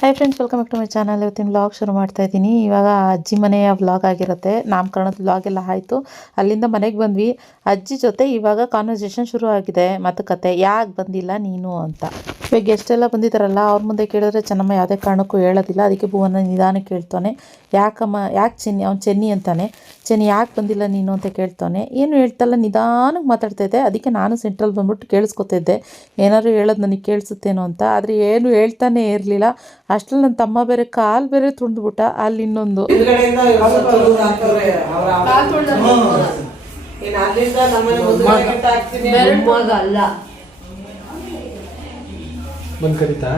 Hi friends, welcome back to my channel. ಇವತ್ತಿನ vlog ಶುರು ಮಾಡ್ತಾ ಇದ್ದೀನಿ. ಇವಾಗ ಅಜ್ಜಿ ಮನೆಯ ವ್ಲಾಗ್ ಆಗಿರುತ್ತೆ. ನಾಮಕರಣದ ವ್ಲಾಗ್ ಎಲ್ಲ ಆಯಿತು. ಅಲ್ಲಿಂದ ಮನೆಗೆ ಬಂದ್ವಿ. ಅಜ್ಜಿ ಜೊತೆ ಇವಾಗ ಕಾನ್ವರ್ಸೇಷನ್ ಶುರು ಆಗಿದೆ, ಮಾತುಕತೆ. ಯಾಕೆ ಬಂದಿಲ್ಲ ನೀನು ಅಂತ. ಇವಾಗ ಗೆಸ್ಟ್ ಎಲ್ಲ ಬಂದಿದ್ದಾರಲ್ಲ, ಅವ್ರ ಮುಂದೆ ಕೇಳಿದ್ರೆ ಚೆನ್ನಮ್ಮ ಯಾವುದೇ ಕಾರಣಕ್ಕೂ ಹೇಳೋದಿಲ್ಲ. ಅದಕ್ಕೆ ಭುವನ ನಿಧಾನಕ್ಕೆ ಕೇಳ್ತಾನೆ, ಯಾಕಮ್ಮ, ಯಾಕೆ ಚೆನ್ನಿ, ಅವ್ನು ಚೆನ್ನಿ ಅಂತಾನೆ. ಚೆನ್ನಿ ಯಾಕೆ ಬಂದಿಲ್ಲ ನೀನು ಅಂತ ಕೇಳ್ತಾನೆ. ಏನು ಹೇಳ್ತಲ್ಲ, ನಿಧಾನಕ್ಕೆ ಮಾತಾಡ್ತಾಯಿದ್ದೆ. ಅದಕ್ಕೆ ನಾನು ಸೆಂಟ್ರಲ್ಲಿ ಬಂದ್ಬಿಟ್ಟು ಕೇಳಿಸ್ಕೊತಿದ್ದೆ, ಏನಾದ್ರು ಹೇಳೋದು ನನಗೆ ಕೇಳಿಸುತ್ತೇನೋ ಅಂತ. ಆದರೆ ಏನು ಹೇಳ್ತಾನೆ ಇರಲಿಲ್ಲ. ಅಷ್ಟರಲ್ಲಿ ನನ್ನ ತಮ್ಮ ಬೇರೆ ಕಾಲು ಬೇರೆ ತುಂಡ್ಬಿಟ್ಟ. ಅಲ್ಲಿ ಇನ್ನೊಂದು ಬಂದು ಕರೀತಾ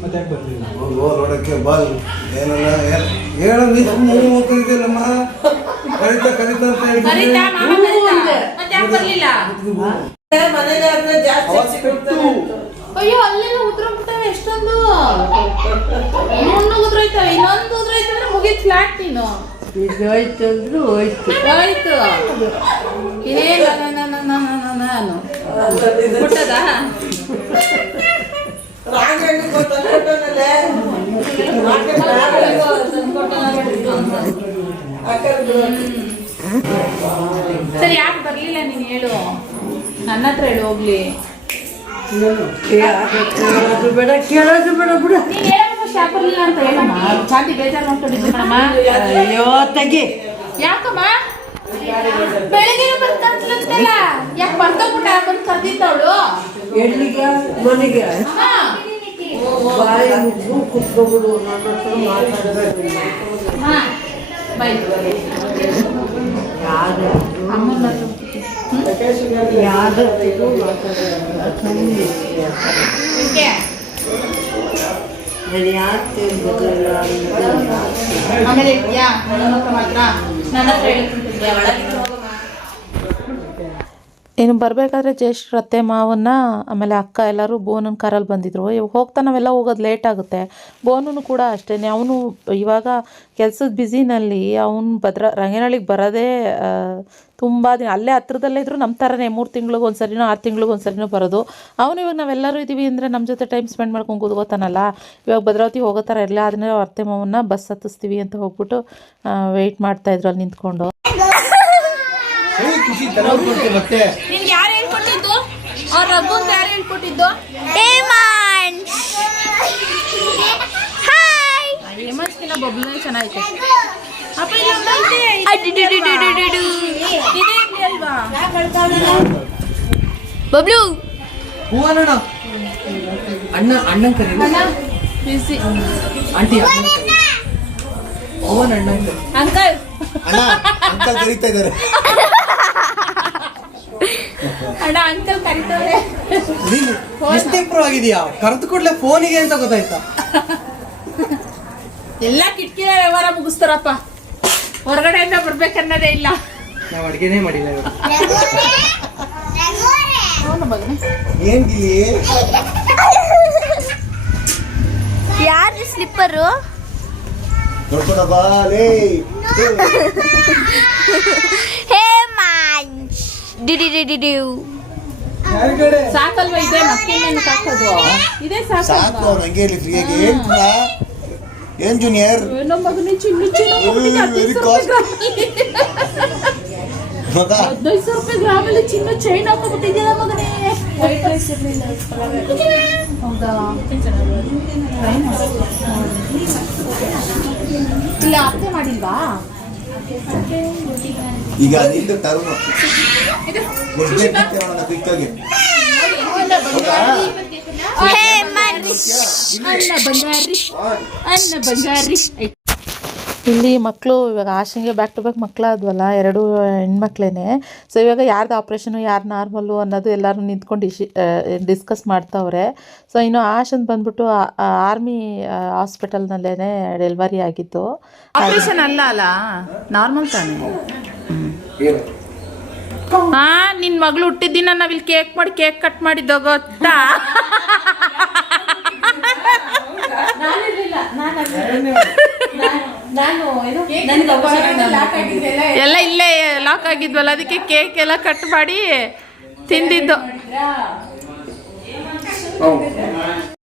ಮತ್ತೆ ಯಾಕೆ ಬರ್ತೀವಿ ನೋಡಕ್ಕೆ ಬಾಲ್ ಏನಲ್ಲ ಹೇಳೋದಿಲ್ಲಮ್ಮ ಕರೀತಾ ಕರೀತಾ ಅಂತ ಅಯ್ಯೋ ಅಲ್ಲೆಲ್ಲ ಉದ್ರೋಗ್ಬಿಟ್ಟವೆ ಎಷ್ಟೊಂದು. ಇನ್ನೊಂದು ಉದ್ರೋಯ್ತವೆ, ಇನ್ನೊಂದು ಉದ್ರೋಯ್ತಂದ್ರೆ ಮುಗಿತ್ ಫ್ಲಾಟ್. ನೀನು ಹೋಯ್ತು ಹೋಯ್ತು ಇದೇ ನಾನು ಬಿಟ್ಟದ ಸರಿ, ಯಾಕೆ ಬರ್ಲಿಲ್ಲ ನೀನು ಹೇಳು, ನನ್ನ ಹತ್ರ ಹೇಳು ಹೋಗ್ಲಿ. ಕೇಳೋದು ಬೇಡ ಬಿಡು. ಬರ್ಲಿಲ್ಲ ಅಂತ ಹೇಳಮ್ಮ. ಚಾಂದಿ ಬೇಜಾರು ಮಾಡ್ಕೊಂಡಿದ್ದೀನಮ್ಮ. ಅಯ್ಯೋ ತೆಗಿ. ಯಾಕಮ್ಮ ಬೆಳಗ್ಗೆ ಬರ್ತಾರಲ್ಲ, ಯಾಕೆ ಬರ್ತೋಗ್ಬಿಟ್ಟ? ಬಂದು ಕರ್ದಿದ್ದವಳು ಎಲ್ಲಿಗೆ? ಮನೆಗೆ ಬಾಯಿ ಕುತ್ಕೊಬಿಡು. ನನ್ನ ಹತ್ರ ಮಾತಾಡಬೇಕು. ಯಾರು ಅಮ್ಮನ ಯಾರು ಆಮೇಲೆ ಇದ್ಯಾ ನನ್ನ ಹತ್ರ ಮಾತ್ರ, ನನ್ನ ಹತ್ರ ಹೇಳ್ತಿದ್ಯಾ ಒಳಗೆ. ಇನ್ನು ಬರಬೇಕಾದ್ರೆ ಜ್ಯೇಷ್ಠರ ಅತ್ತೆ ಮಾವನ್ನ ಆಮೇಲೆ ಅಕ್ಕ ಎಲ್ಲರೂ ಬೋನನ ಕಾರಲ್ಲಿ ಬಂದಿದ್ರು. ಇವಾಗ ಹೋಗ್ತಾ ನಾವೆಲ್ಲ ಹೋಗೋದು ಲೇಟ್ ಆಗುತ್ತೆ. ಬೋನೂ ಕೂಡ ಅಷ್ಟೇ. ಅವನು ಇವಾಗ ಕೆಲಸದ ಬ್ಯುಸಿನಲ್ಲಿ ಅವನು ರಂಗನಹಳ್ಳಿಗೆ ಬರೋದೇ ತುಂಬ ದಿನ. ಅಲ್ಲೇ ಹತ್ರದಲ್ಲೇ ಇದ್ದರೂ ನಮ್ಮ ಥರನೇ 3 ತಿಂಗ್ಳಿಗೆ ಒಂದು ಸರಿನೋ 6 ತಿಂಗ್ಳಿಗೆ ಒಂದು ಸರಿನೋ ಬರೋದು. ಅವನು ಇವಾಗ ನಾವೆಲ್ಲರೂ ಇದ್ದೀವಿ ಅಂದರೆ ನಮ್ಮ ಜೊತೆ ಟೈಮ್ ಸ್ಪೆಂಡ್ ಮಾಡ್ಕೊಂಡು ಕೂತ್ಕೋತಾನಲ್ಲ. ಇವಾಗ ಭದ್ರಾವತಿ ಹೋಗೋ ಥರ ಇರಲಿಲ್ಲ. ಅದನ್ನೇ ಅತ್ತೆ ಮಾವನ್ನ ಬಸ್ ಹತ್ತಿಸ್ತೀವಿ ಅಂತ ಹೋಗ್ಬಿಟ್ಟು ವೆಯ್ಟ್ ಮಾಡ್ತಾಯಿದ್ರು ಅಲ್ಲಿ ನಿಂತ್ಕೊಂಡು. ನಿನ್ಗೆ ಯಾರು ಹೇಳ್ಕೊಟ್ಟಿದ್ದು? ಅವ್ರ ರಘುಂತ ಯಾರು ಹೇಳ್ಕೊಟ್ಟಿದ್ದು? ಹೇಮಂತ್ಕಿನ ಬಬ್ಲುನೇ ಚೆನ್ನಾಗೈತೆ. ಅಪ್ಪ ಅಲ್ವಾ ಬಬ್ಲು? ಹೂವಣ್ಣ ಅಣ್ಣನ್ ಕರಿ ಆಂಟಿ ಹೂವನ್ ಅಣ್ಣ ಅಂಕಲ್ ಅಂಕಲ್ ಕರೀತಾ ಇದ್ದಾರೆ. ಅಣ್ಣ ಅಂಕಲ್ ಕರೀತಾರೆ. ನೀನು ಎಷ್ಟು ಇಂಪ್ರೂವ್ ಆಗಿದೆಯಾ? ಕರೆದು ಕೂಡಲೇ ಫೋನಿಗೆ ಅಂತ ಗೊತ್ತಾಯ್ತಾ? ಎಲ್ಲ ಕಿಟಕಿ ವ್ಯವಹಾರ ಮುಗಿಸ್ತಾರಪ್ಪ, ಹೊರಗಡೆಯಿಂದ ಬರ್ಬೇಕನ್ನೋದೇ ಇಲ್ಲ. ನಾವು ಅಡುಗೆನೇ ಮಾಡಿಲ್ಲ. ಏನ್ ಗಿಲಿ? ಯಾರು ಸ್ಲಿಪ್ಪರು? ನೋಡ್ಕೊಂಡ ಬಾಲೇ. ಹೇ ಮಾಂಚ್ ಡಿಡಿಡಿಡಿಡಿu. ಸಾಕಲ್ವಾ ಇದೆ? ಮಕ್ಕಳನ್ನ ಸಾಕೋದು ಇದೇ ಸಾಕು. ಸಾಕು. ನಂಗೆ ಇಲ್ಲಿ ಫ್ರೀಯಾಗಿ ಏನ್ ಜೂನಿಯರ್? ನಮ್ಮ ಮಗನೇ ಚಿನ್ನ ವೆರಿ ಕಾಸ್ಟ್ ಮಗ. 15,000 ರೂಪಾಯಿ ಗ್ರಾಮಲ್ಲಿ ಚಿನ್ನ ಚೈನ್ ಹಾಕೊಂಡ್ಬಿಟ್ಟಿದ್ಯಾ ಮಗನೇ. ಹೌದಾ? ಇಲ್ಲ ಅರ್ಥ ಮಾಡಿಲ್ವಾ? ಈಗ ನಿಂದು ಟರ್ಮ್ ಕ್ವಿಕ್ಕಾಗಿ ಹೇ ಮಾಂಚ್ ಅನ್ನ ಬಂಗಾರಿ. ಇಲ್ಲಿ ಮಕ್ಕಳು ಇವಾಗ ಆಶಂಗೆ ಬ್ಯಾಕ್ ಟು ಬ್ಯಾಕ್ ಮಕ್ಕಳಾದ್ವಲ್ಲ, 2 ಹೆಣ್ಮಕ್ಳೇನೆ. ಸೊ ಇವಾಗ ಯಾರ್ದು ಆಪ್ರೇಷನು, ಯಾರು ನಾರ್ಮಲ್ಲು ಅನ್ನೋದು ಎಲ್ಲರೂ ನಿಂತ್ಕೊಂಡು ಡಿಸ್ಕಸ್ ಮಾಡ್ತಾವ್ರೆ. ಸೊ ಇನ್ನು ಆಶನ್ ಬಂದ್ಬಿಟ್ಟು ಆರ್ಮಿ ಹಾಸ್ಪಿಟಲ್ನಲ್ಲೇ ಡೆಲಿವರಿ ಆಗಿತ್ತು. ಆಪರೇಷನ್ ಅಲ್ಲ ನಾರ್ಮಲ್ ತಾನೆ. ನಿನ್ ಮಗಳು ಹುಟ್ಟಿದ್ದಿನ ನಾವಿಲ್ಲಿ ಕೇಕ್ ಮಾಡಿ ಕೇಕ್ ಕಟ್ ಮಾಡಿದ್ದೋ ಗೊತ್ತಾ? ಎಲ್ಲ ಇಲ್ಲೇ ಲಾಕ್ ಆಗಿದ್ವಲ್ಲ, ಅದಕ್ಕೆ ಕೇಕ್ ಎಲ್ಲ ಕಟ್ ಮಾಡಿ ತಿಂದಿದ್ದು.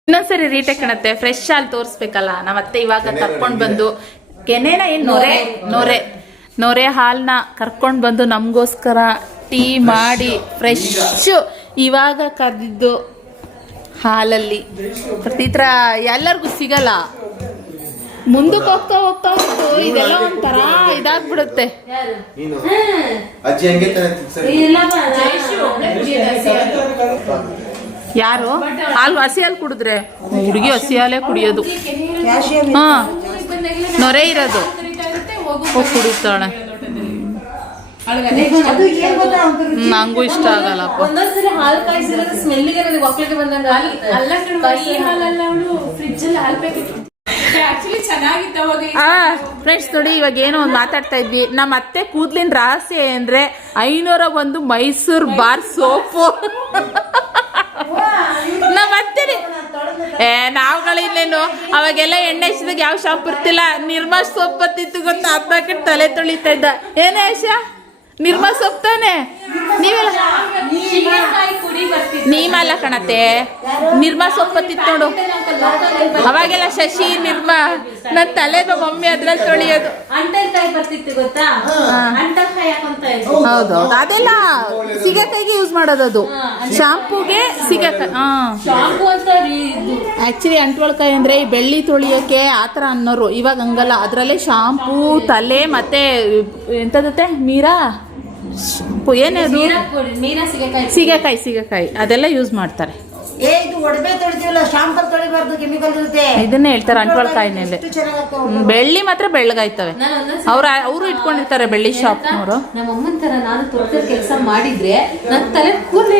ಇನ್ನೊಂದ್ಸರಿ ರೀಟೇಕ್ ಕಾಣತ್ತೆ. ಫ್ರೆಶ್ ಹಾಲು ತೋರಿಸ್ಬೇಕಲ್ಲ. ನಮ್ಮತ್ತೆ ಇವಾಗ ಕರ್ಕೊಂಡು ಬಂದು ಕೆನೆನ ಏನು ನೊರೆ ಹಾಲನ್ನ ಕರ್ಕೊಂಡು ಬಂದು ನಮಗೋಸ್ಕರ ಟೀ ಮಾಡಿ ಫ್ರೆಶ್ ಇವಾಗ ಕರೆದಿದ್ದು ಹಾಲಲ್ಲಿ. ಈ ಥರ ಎಲ್ಲರಿಗೂ ಸಿಗಲ್ಲ. ಮುಂದಕ್ಕೆ ಹೋಗ್ತಾ ಹೋಗ್ತಾ ಹೋಗ್ತು ಇದೆಲ್ಲ ಒಂಥರ ಇದಾಗ್ಬಿಡುತ್ತೆ. ಯಾರು ಹಾಲು ಹಸಿ ಹಾಲು ಕುಡಿದ್ರೆ ಹುಡುಗಿ ಹಸಿ ಹಾಲೇ ಕುಡಿಯೋದು. ಹಾ ನೊರೆ ಇರೋದು ಕುಡಿತಾಳೆ. ನಂಗೂ ಇಷ್ಟ ಆಗಲ್ಲಪ್ಪ. ಒಂದೊಂದ್ಸರಿ ಹಾಲು ಕಾಯಿಸಿರೋದು ಸ್ಮೆಲ್ಗೆ ನನಗೆ ಒಕ್ಕಲಿಗೆ ಬಂದಂಗ ಫ್ರೆಂಡ್ಸ್ ನೋಡಿ, ಇವಾಗ ಏನೋ ಒಂದು ಮಾತಾಡ್ತಾ ಇದ್ವಿ. ನಮ್ಮ ಅತ್ತೆ ಕೂದ್ಲಿನ ರಹಸ್ಯ ಅಂದ್ರೆ 501 ಮೈಸೂರು ಬಾರ್ ಸೋಪು. ನಮ್ಮ ಅತ್ತೆ ನಾವುಗಳಿನ್ನೇನು ಅವಾಗೆಲ್ಲ ಎಣ್ಣೆ ಹಚ್ಚಿದಾಗ ಯಾವ ಶಾಂಪು ಇರ್ತಿಲ್ಲ. ನಿರ್ಮಾ ಸೋಪ್ ಬತ್ತಿತ್ತು ಗೊತ್ತಾ, ಅದ್ ತಲೆ ತೊಳಿತಾ ಇದ್ದ. ಏನೇ ಆಶಾ, ನಿರ್ಮಾ ಸೊಪ್ಪು ತಾನೆ? ನೀವಲ್ಲ ಕಣತೆ, ನಿರ್ಮಾ ಸೊಪ್ಪು ಬತ್ತಿತ್ತು ನೋಡು. ಅವಾಗೆಲ್ಲ ಶಶಿ ನಿರ್ಮಾ ನನ್ನ ತಲೆ ನಮ್ಮ ಮಮ್ಮಿ ಅದ್ರಲ್ಲಿ ತೊಳಿಯೋದು. ಹೌದು, ಅದೆಲ್ಲ ಸೀಗೆಕಾಯಿಗೆ ಯೂಸ್ ಮಾಡೋದು. ಅದು ಶಾಂಪೂಗೆ ಸೀಗೆಕಾಯಿ. ಆಕ್ಚುಲಿ ಅಂಟ್ವಳ್ಕಾಯಿ ಅಂದ್ರೆ ಈ ಬೆಳ್ಳಿ ತೊಳಿಯೋಕೆ ಆತರ ಅನ್ನೋರು. ಇವಾಗ ಹಂಗಲ್ಲ, ಅದ್ರಲ್ಲೇ ಶಾಂಪೂ, ತಲೆ ಮತ್ತೆ ಎಂತದತ್ತೆ ಮೀರಾ ಏನೇನು ಸೀಗೆಕಾಯಿ ಅದೆಲ್ಲ ಯೂಸ್ ಮಾಡ್ತಾರೆ. ಇದನ್ನೇ ಹೇಳ್ತಾರೆ ಅಂಟ್ವಳ್ಕಾಯಿನಲ್ಲಿ. ಬೆಳ್ಳಿ ಮಾತ್ರ ಬೆಳ್ಳಗಾಯ್ತವೆ. ಅವರು ಇಟ್ಕೊಂಡಿರ್ತಾರೆ ಬೆಳ್ಳಿ ಶಾಪ್ನವರು. ನಮ್ಮಮ್ಮನ ತರ ನಾನು ತೋಟದ ಕೆಲಸ ಮಾಡಿದ್ರೆ ನನ್ನ ತಲೆ ಕೂದಲೇ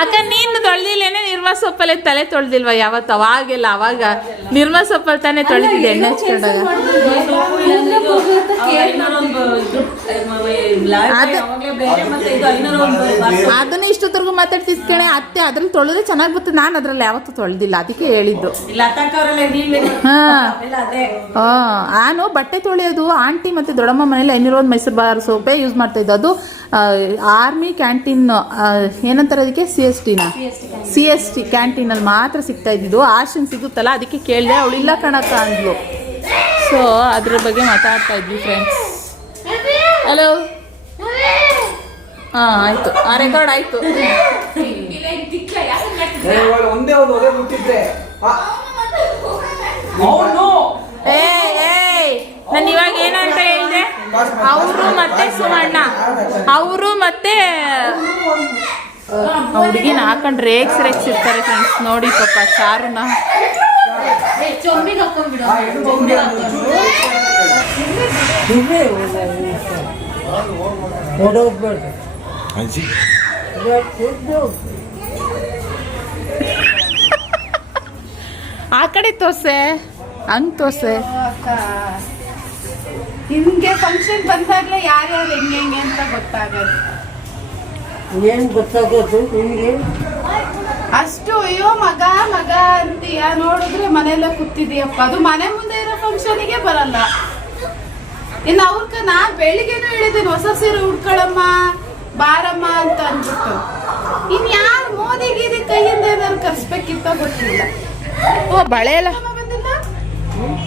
ಅಕ್ಕ ನೀನು ತೊಳೆದಿಲ್ಲೇನೆ ನಿರ್ಮಾ ಸೊಪ್ಪಲ್ಲೇ ತಲೆ ತೊಳೆದಿಲ್ವಾ ಯಾವತ್ತು? ಅವಾಗ ನಿರ್ಮಾ ಸೊಪ್ಪಲ್ಲಿ ತಾನೇ ತೊಳೆದಿದ್ದೆ ಎಣ್ಣೆ ಹಚ್ಕೊಂಡಾಗ. ಅದನ್ನ ಇಷ್ಟೊತ್ತರ್ಗು ಮಾತಾಡ್ತಿದ್ ಕಣೆ ಅತ್ತೆ. ಅದ್ರಲ್ಲಿ ತೊಳೆದ್ರೆ ಚೆನ್ನಾಗಿ ಬರ್ತದೆ. ನಾನು ಅದ್ರಲ್ಲಿ ಯಾವತ್ತೂ ತೊಳೆದಿಲ್ಲ, ಅದಕ್ಕೆ ಹೇಳಿದ್ದು. ನಾನು ಬಟ್ಟೆ ತೊಳೆಯೋದು ಆಂಟಿ ಮತ್ತೆ ದೊಡ್ಡಮ್ಮ ಮನೇಲಿ 501 ಮೈಸೂರು ಬಾರ್ ಸೋಪೇ ಯೂಸ್ ಮಾಡ್ತಾ ಇದ್ದು. ಅದು ಆರ್ಮಿ ಕ್ಯಾಂಟೀನ್ ಏನಂತಾರೆ ಅದಕ್ಕೆ, CST ಕ್ಯಾಂಟೀನಲ್ಲಿ ಮಾತ್ರ ಸಿಗ್ತಾ ಇದ್ದಿದ್ದು. ಆಶನ್ ಸಿಗುತ್ತಲ್ಲ, ಅದಕ್ಕೆ ಕೇಳಿದೆ. ಅವಳಿಲ್ಲ ಕಣಕ್ಕ ಅಂದ್ಲು. ಸೊ ಅದ್ರ ಬಗ್ಗೆ ಮಾತಾಡ್ತಾ ಇದ್ವಿ ಫ್ರೆಂಡ್ಸ್. ಹಲೋ, ಆಯ್ತು, ಆ ರೆಕಾರ್ಡ್ ಆಯ್ತು. ನಾನು ಇವಾಗ ಏನಂತ ಹೇಳಿದೆ, ಅವರು ಮತ್ತೆ ಸುಮಣ್ಣ ಅವರು ಮತ್ತೆ ಹುಡುಗಿನ ಹಾಕೊಂಡು ರೇಕ್ಸ್ ಇರ್ತಾರೆ ಫ್ರೆಂಡ್ಸ್. ನೋಡಿ ಪಾಪ ಸಾರುನ ಚೊಂಬಿಗೆ ಹಾಕೊಂಡ್ಬಿಡು. ಆ ಕಡೆ ತೋರ್ಸೆ, ಹಂಗ್ ತೋರ್ಸೆ. ಹಿಂಗೆ ಫಂಕ್ಷನ್ ಬಂದಾಗ್ಲೇ ಯಾರ್ಯಾರು ಹೆಂಗೆ ಅಂತ ಗೊತ್ತಾಗೋದು. ಏನ್ ಗೊತ್ತಾಗೋದು ನಿಮ್ಗೆ? ಅಷ್ಟು ಅಯ್ಯೋ ಮಗ ಅಂತೀಯ, ನೋಡಿದ್ರೆ ಮನೆಯಲ್ಲ ಕೂತಿದೀಯಪ್ಪ. ಅದು ಮನೆ ಮುಂದೆ ಇರೋ ಫಂಕ್ಷನಿಗೆ ಬರಲ್ಲ. ಇನ್ನು ಅವ್ರಕ ನಾನ್ ಬೆಳಿಗ್ಗೆನೂ ಹೇಳಿದ್ದೀನಿ, ಹೊಸ ಸೀರೆ ಉಡ್ಕೊಳಮ್ಮ ಬಾರಮ್ಮ ಅಂತ ಅಂದ್ಬಿಟ್ಟು. ಇನ್ ಯಾರು ಮೋದಿ ಗೀದಿ ಕೈಯಿಂದ ಏನಾದ್ರು ಕರ್ಸ್ಬೇಕಿತ್ತ ಗೊತ್ತಿಲ್ಲ. ಬಳೆ ಎಲ್ಲ ಬಂದಿಲ್ಲ,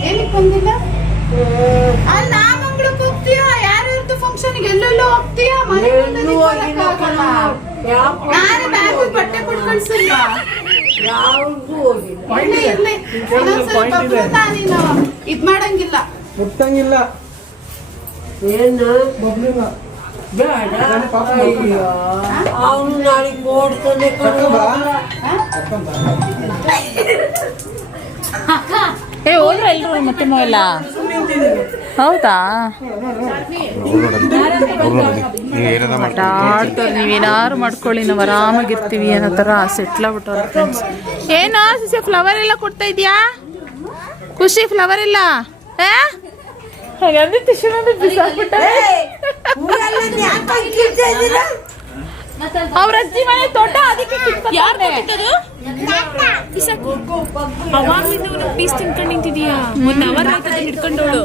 ಏನಕ್ಕೆ ಬಂದಿಲ್ಲ? ಅಲ್ಲಿ ನಾಮಂಗ್ಳಕ್ಕೆ ಹೋಗ್ತೀಯ, ಯಾರ್ಯಾರ್ದು ಫಂಕ್ಷನ್ಗೆ ಎಲ್ಲೆಲ್ಲೋ ಹೋಗ್ತೀಯ, ಮನೆ ಮುಂದೆ ನಿಂತ್ಕೊಳ್ಳಕ್ಕಾಗಲ್ಲ. ನಾನು ಬ್ಯಾಗ್ ಬಟ್ಟೆ ಕೊಟ್ಟು ಕಳ್ಸಿಲ್ವಾ? ಯಾವ್ದು ಹೋಗಿಲ್ಲ. ನೀನು ಇದ್ ಮಾಡಂಗಿಲ್ಲ, ಮುಟ್ಟಂಗಿಲ್ಲ. ಏನು ಬೇಡ. ಅವನು ನಾಳೆ ನೋಡ್ತಾನೆ. ಹೋದ್ರ ಎಲ್ರು ಮತ್ತೆ ಎಲ್ಲ? ಹೌದಾ, ಆಡ್ತಾರೆ. ನೀವೇನಾರು ಮಾಡ್ಕೊಳ್ಳಿ, ನಾವು ಆರಾಮಾಗಿರ್ತೀವಿ ಅನ್ನೋ ಥರ ಸೆಟ್ಲ್ ಆಗ್ಬಿಟ್ಟವ್ರೆ ಫ್ರೆಂಡ್ಸ್. ಏನೋ ಫ್ಲವರ್ ಎಲ್ಲ ಕೊಡ್ತಾ ಇದೀಯಾ ಖುಷಿ? ಫ್ಲವರ್ ಇಲ್ಲ ಅವ್ರ ಅಜ್ಜಿ ಮನೆ ತೋಟ ಅದಕ್ಕೆ ಪೀಸ್ ತಿನ್ಕೊಂಡು ನಿಂತಿದೀಯಾ 1 ಅವರ್ ಆಗ್ತದೆ ಹಿಡ್ಕೊಂಡವಳು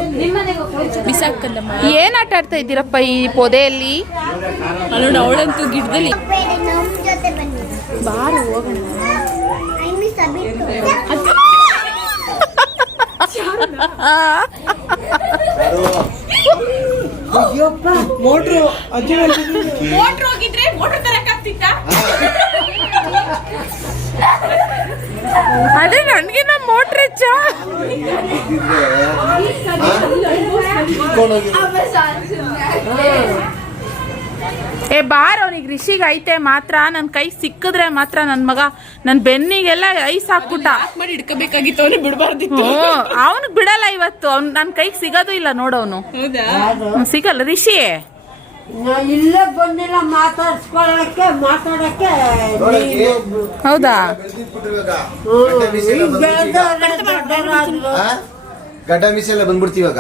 ಬಿಸಾಕಲ್ಲಮ್ಮ. ಏನ್ ಆಟ ಆಡ್ತಾ ಇದ್ದೀರಪ್ಪ ಈ ಪೊದೆಯಲ್ಲಿ? ನೋಡಿ ಅವಳಂತೂ ಗಿಡದಲ್ಲಿ ಬಾರು ಹೋಗೋಣ. ಮೋಟ್ರು ಅಜ್ಜಿ ಮೋಟ್ರ್ ಹೋಗಿದ್ರೆ ಮೋಟ್ರ್ ತರಕಾಗ್ತಿತ್ತ? ಅದೇ ನನ್ಗೆ ನಮ್ಮ ಮೋಟ್ರ್ ಹೆಚ್ಚ. ಏ ಬಾರ್ ಅವ್ನಿಗೆ ರಿಷಿಗೆ ಐತೆ ಮಾತ್ರ ನನ್ನ ಕೈ ಸಿಕ್ಕಿದ್ರೆ ಮಾತ್ರ ನನ್ನ ಮಗ ನನ್ನ ಬೆನ್ನಿಗೆಲ್ಲ ಐಸ್ ಹಾಕ್ಬಿಟ್ಟ. ಮಾಡಿ ಇಡ್ಕೋಬೇಕಾಗಿತ್ತು, ಅವ್ನಿಗೆ ಬಿಡಬಾರ್ದಿತ್ತು. ಅವನಿಗೆ ಬಿಡಲ್ಲ ಇವತ್ತು. ಅವ್ನು ನನ್ನ ಕೈಗೆ ಸಿಗೋದು ಇಲ್ಲ ನೋಡವನು. ಸಿಗಲ್ಲ ರಿಷಿ. ಇಲ್ಲೇ ಬಂದಿಲ್ಲ ಮಾತಾಡಕ್ಕೆ ಹೌದಾ? ಗಡ್ಡ ಮೀಸೆ ಎಲ್ಲ ಬಂದ್ಬಿಡ್ತೀವಾಗ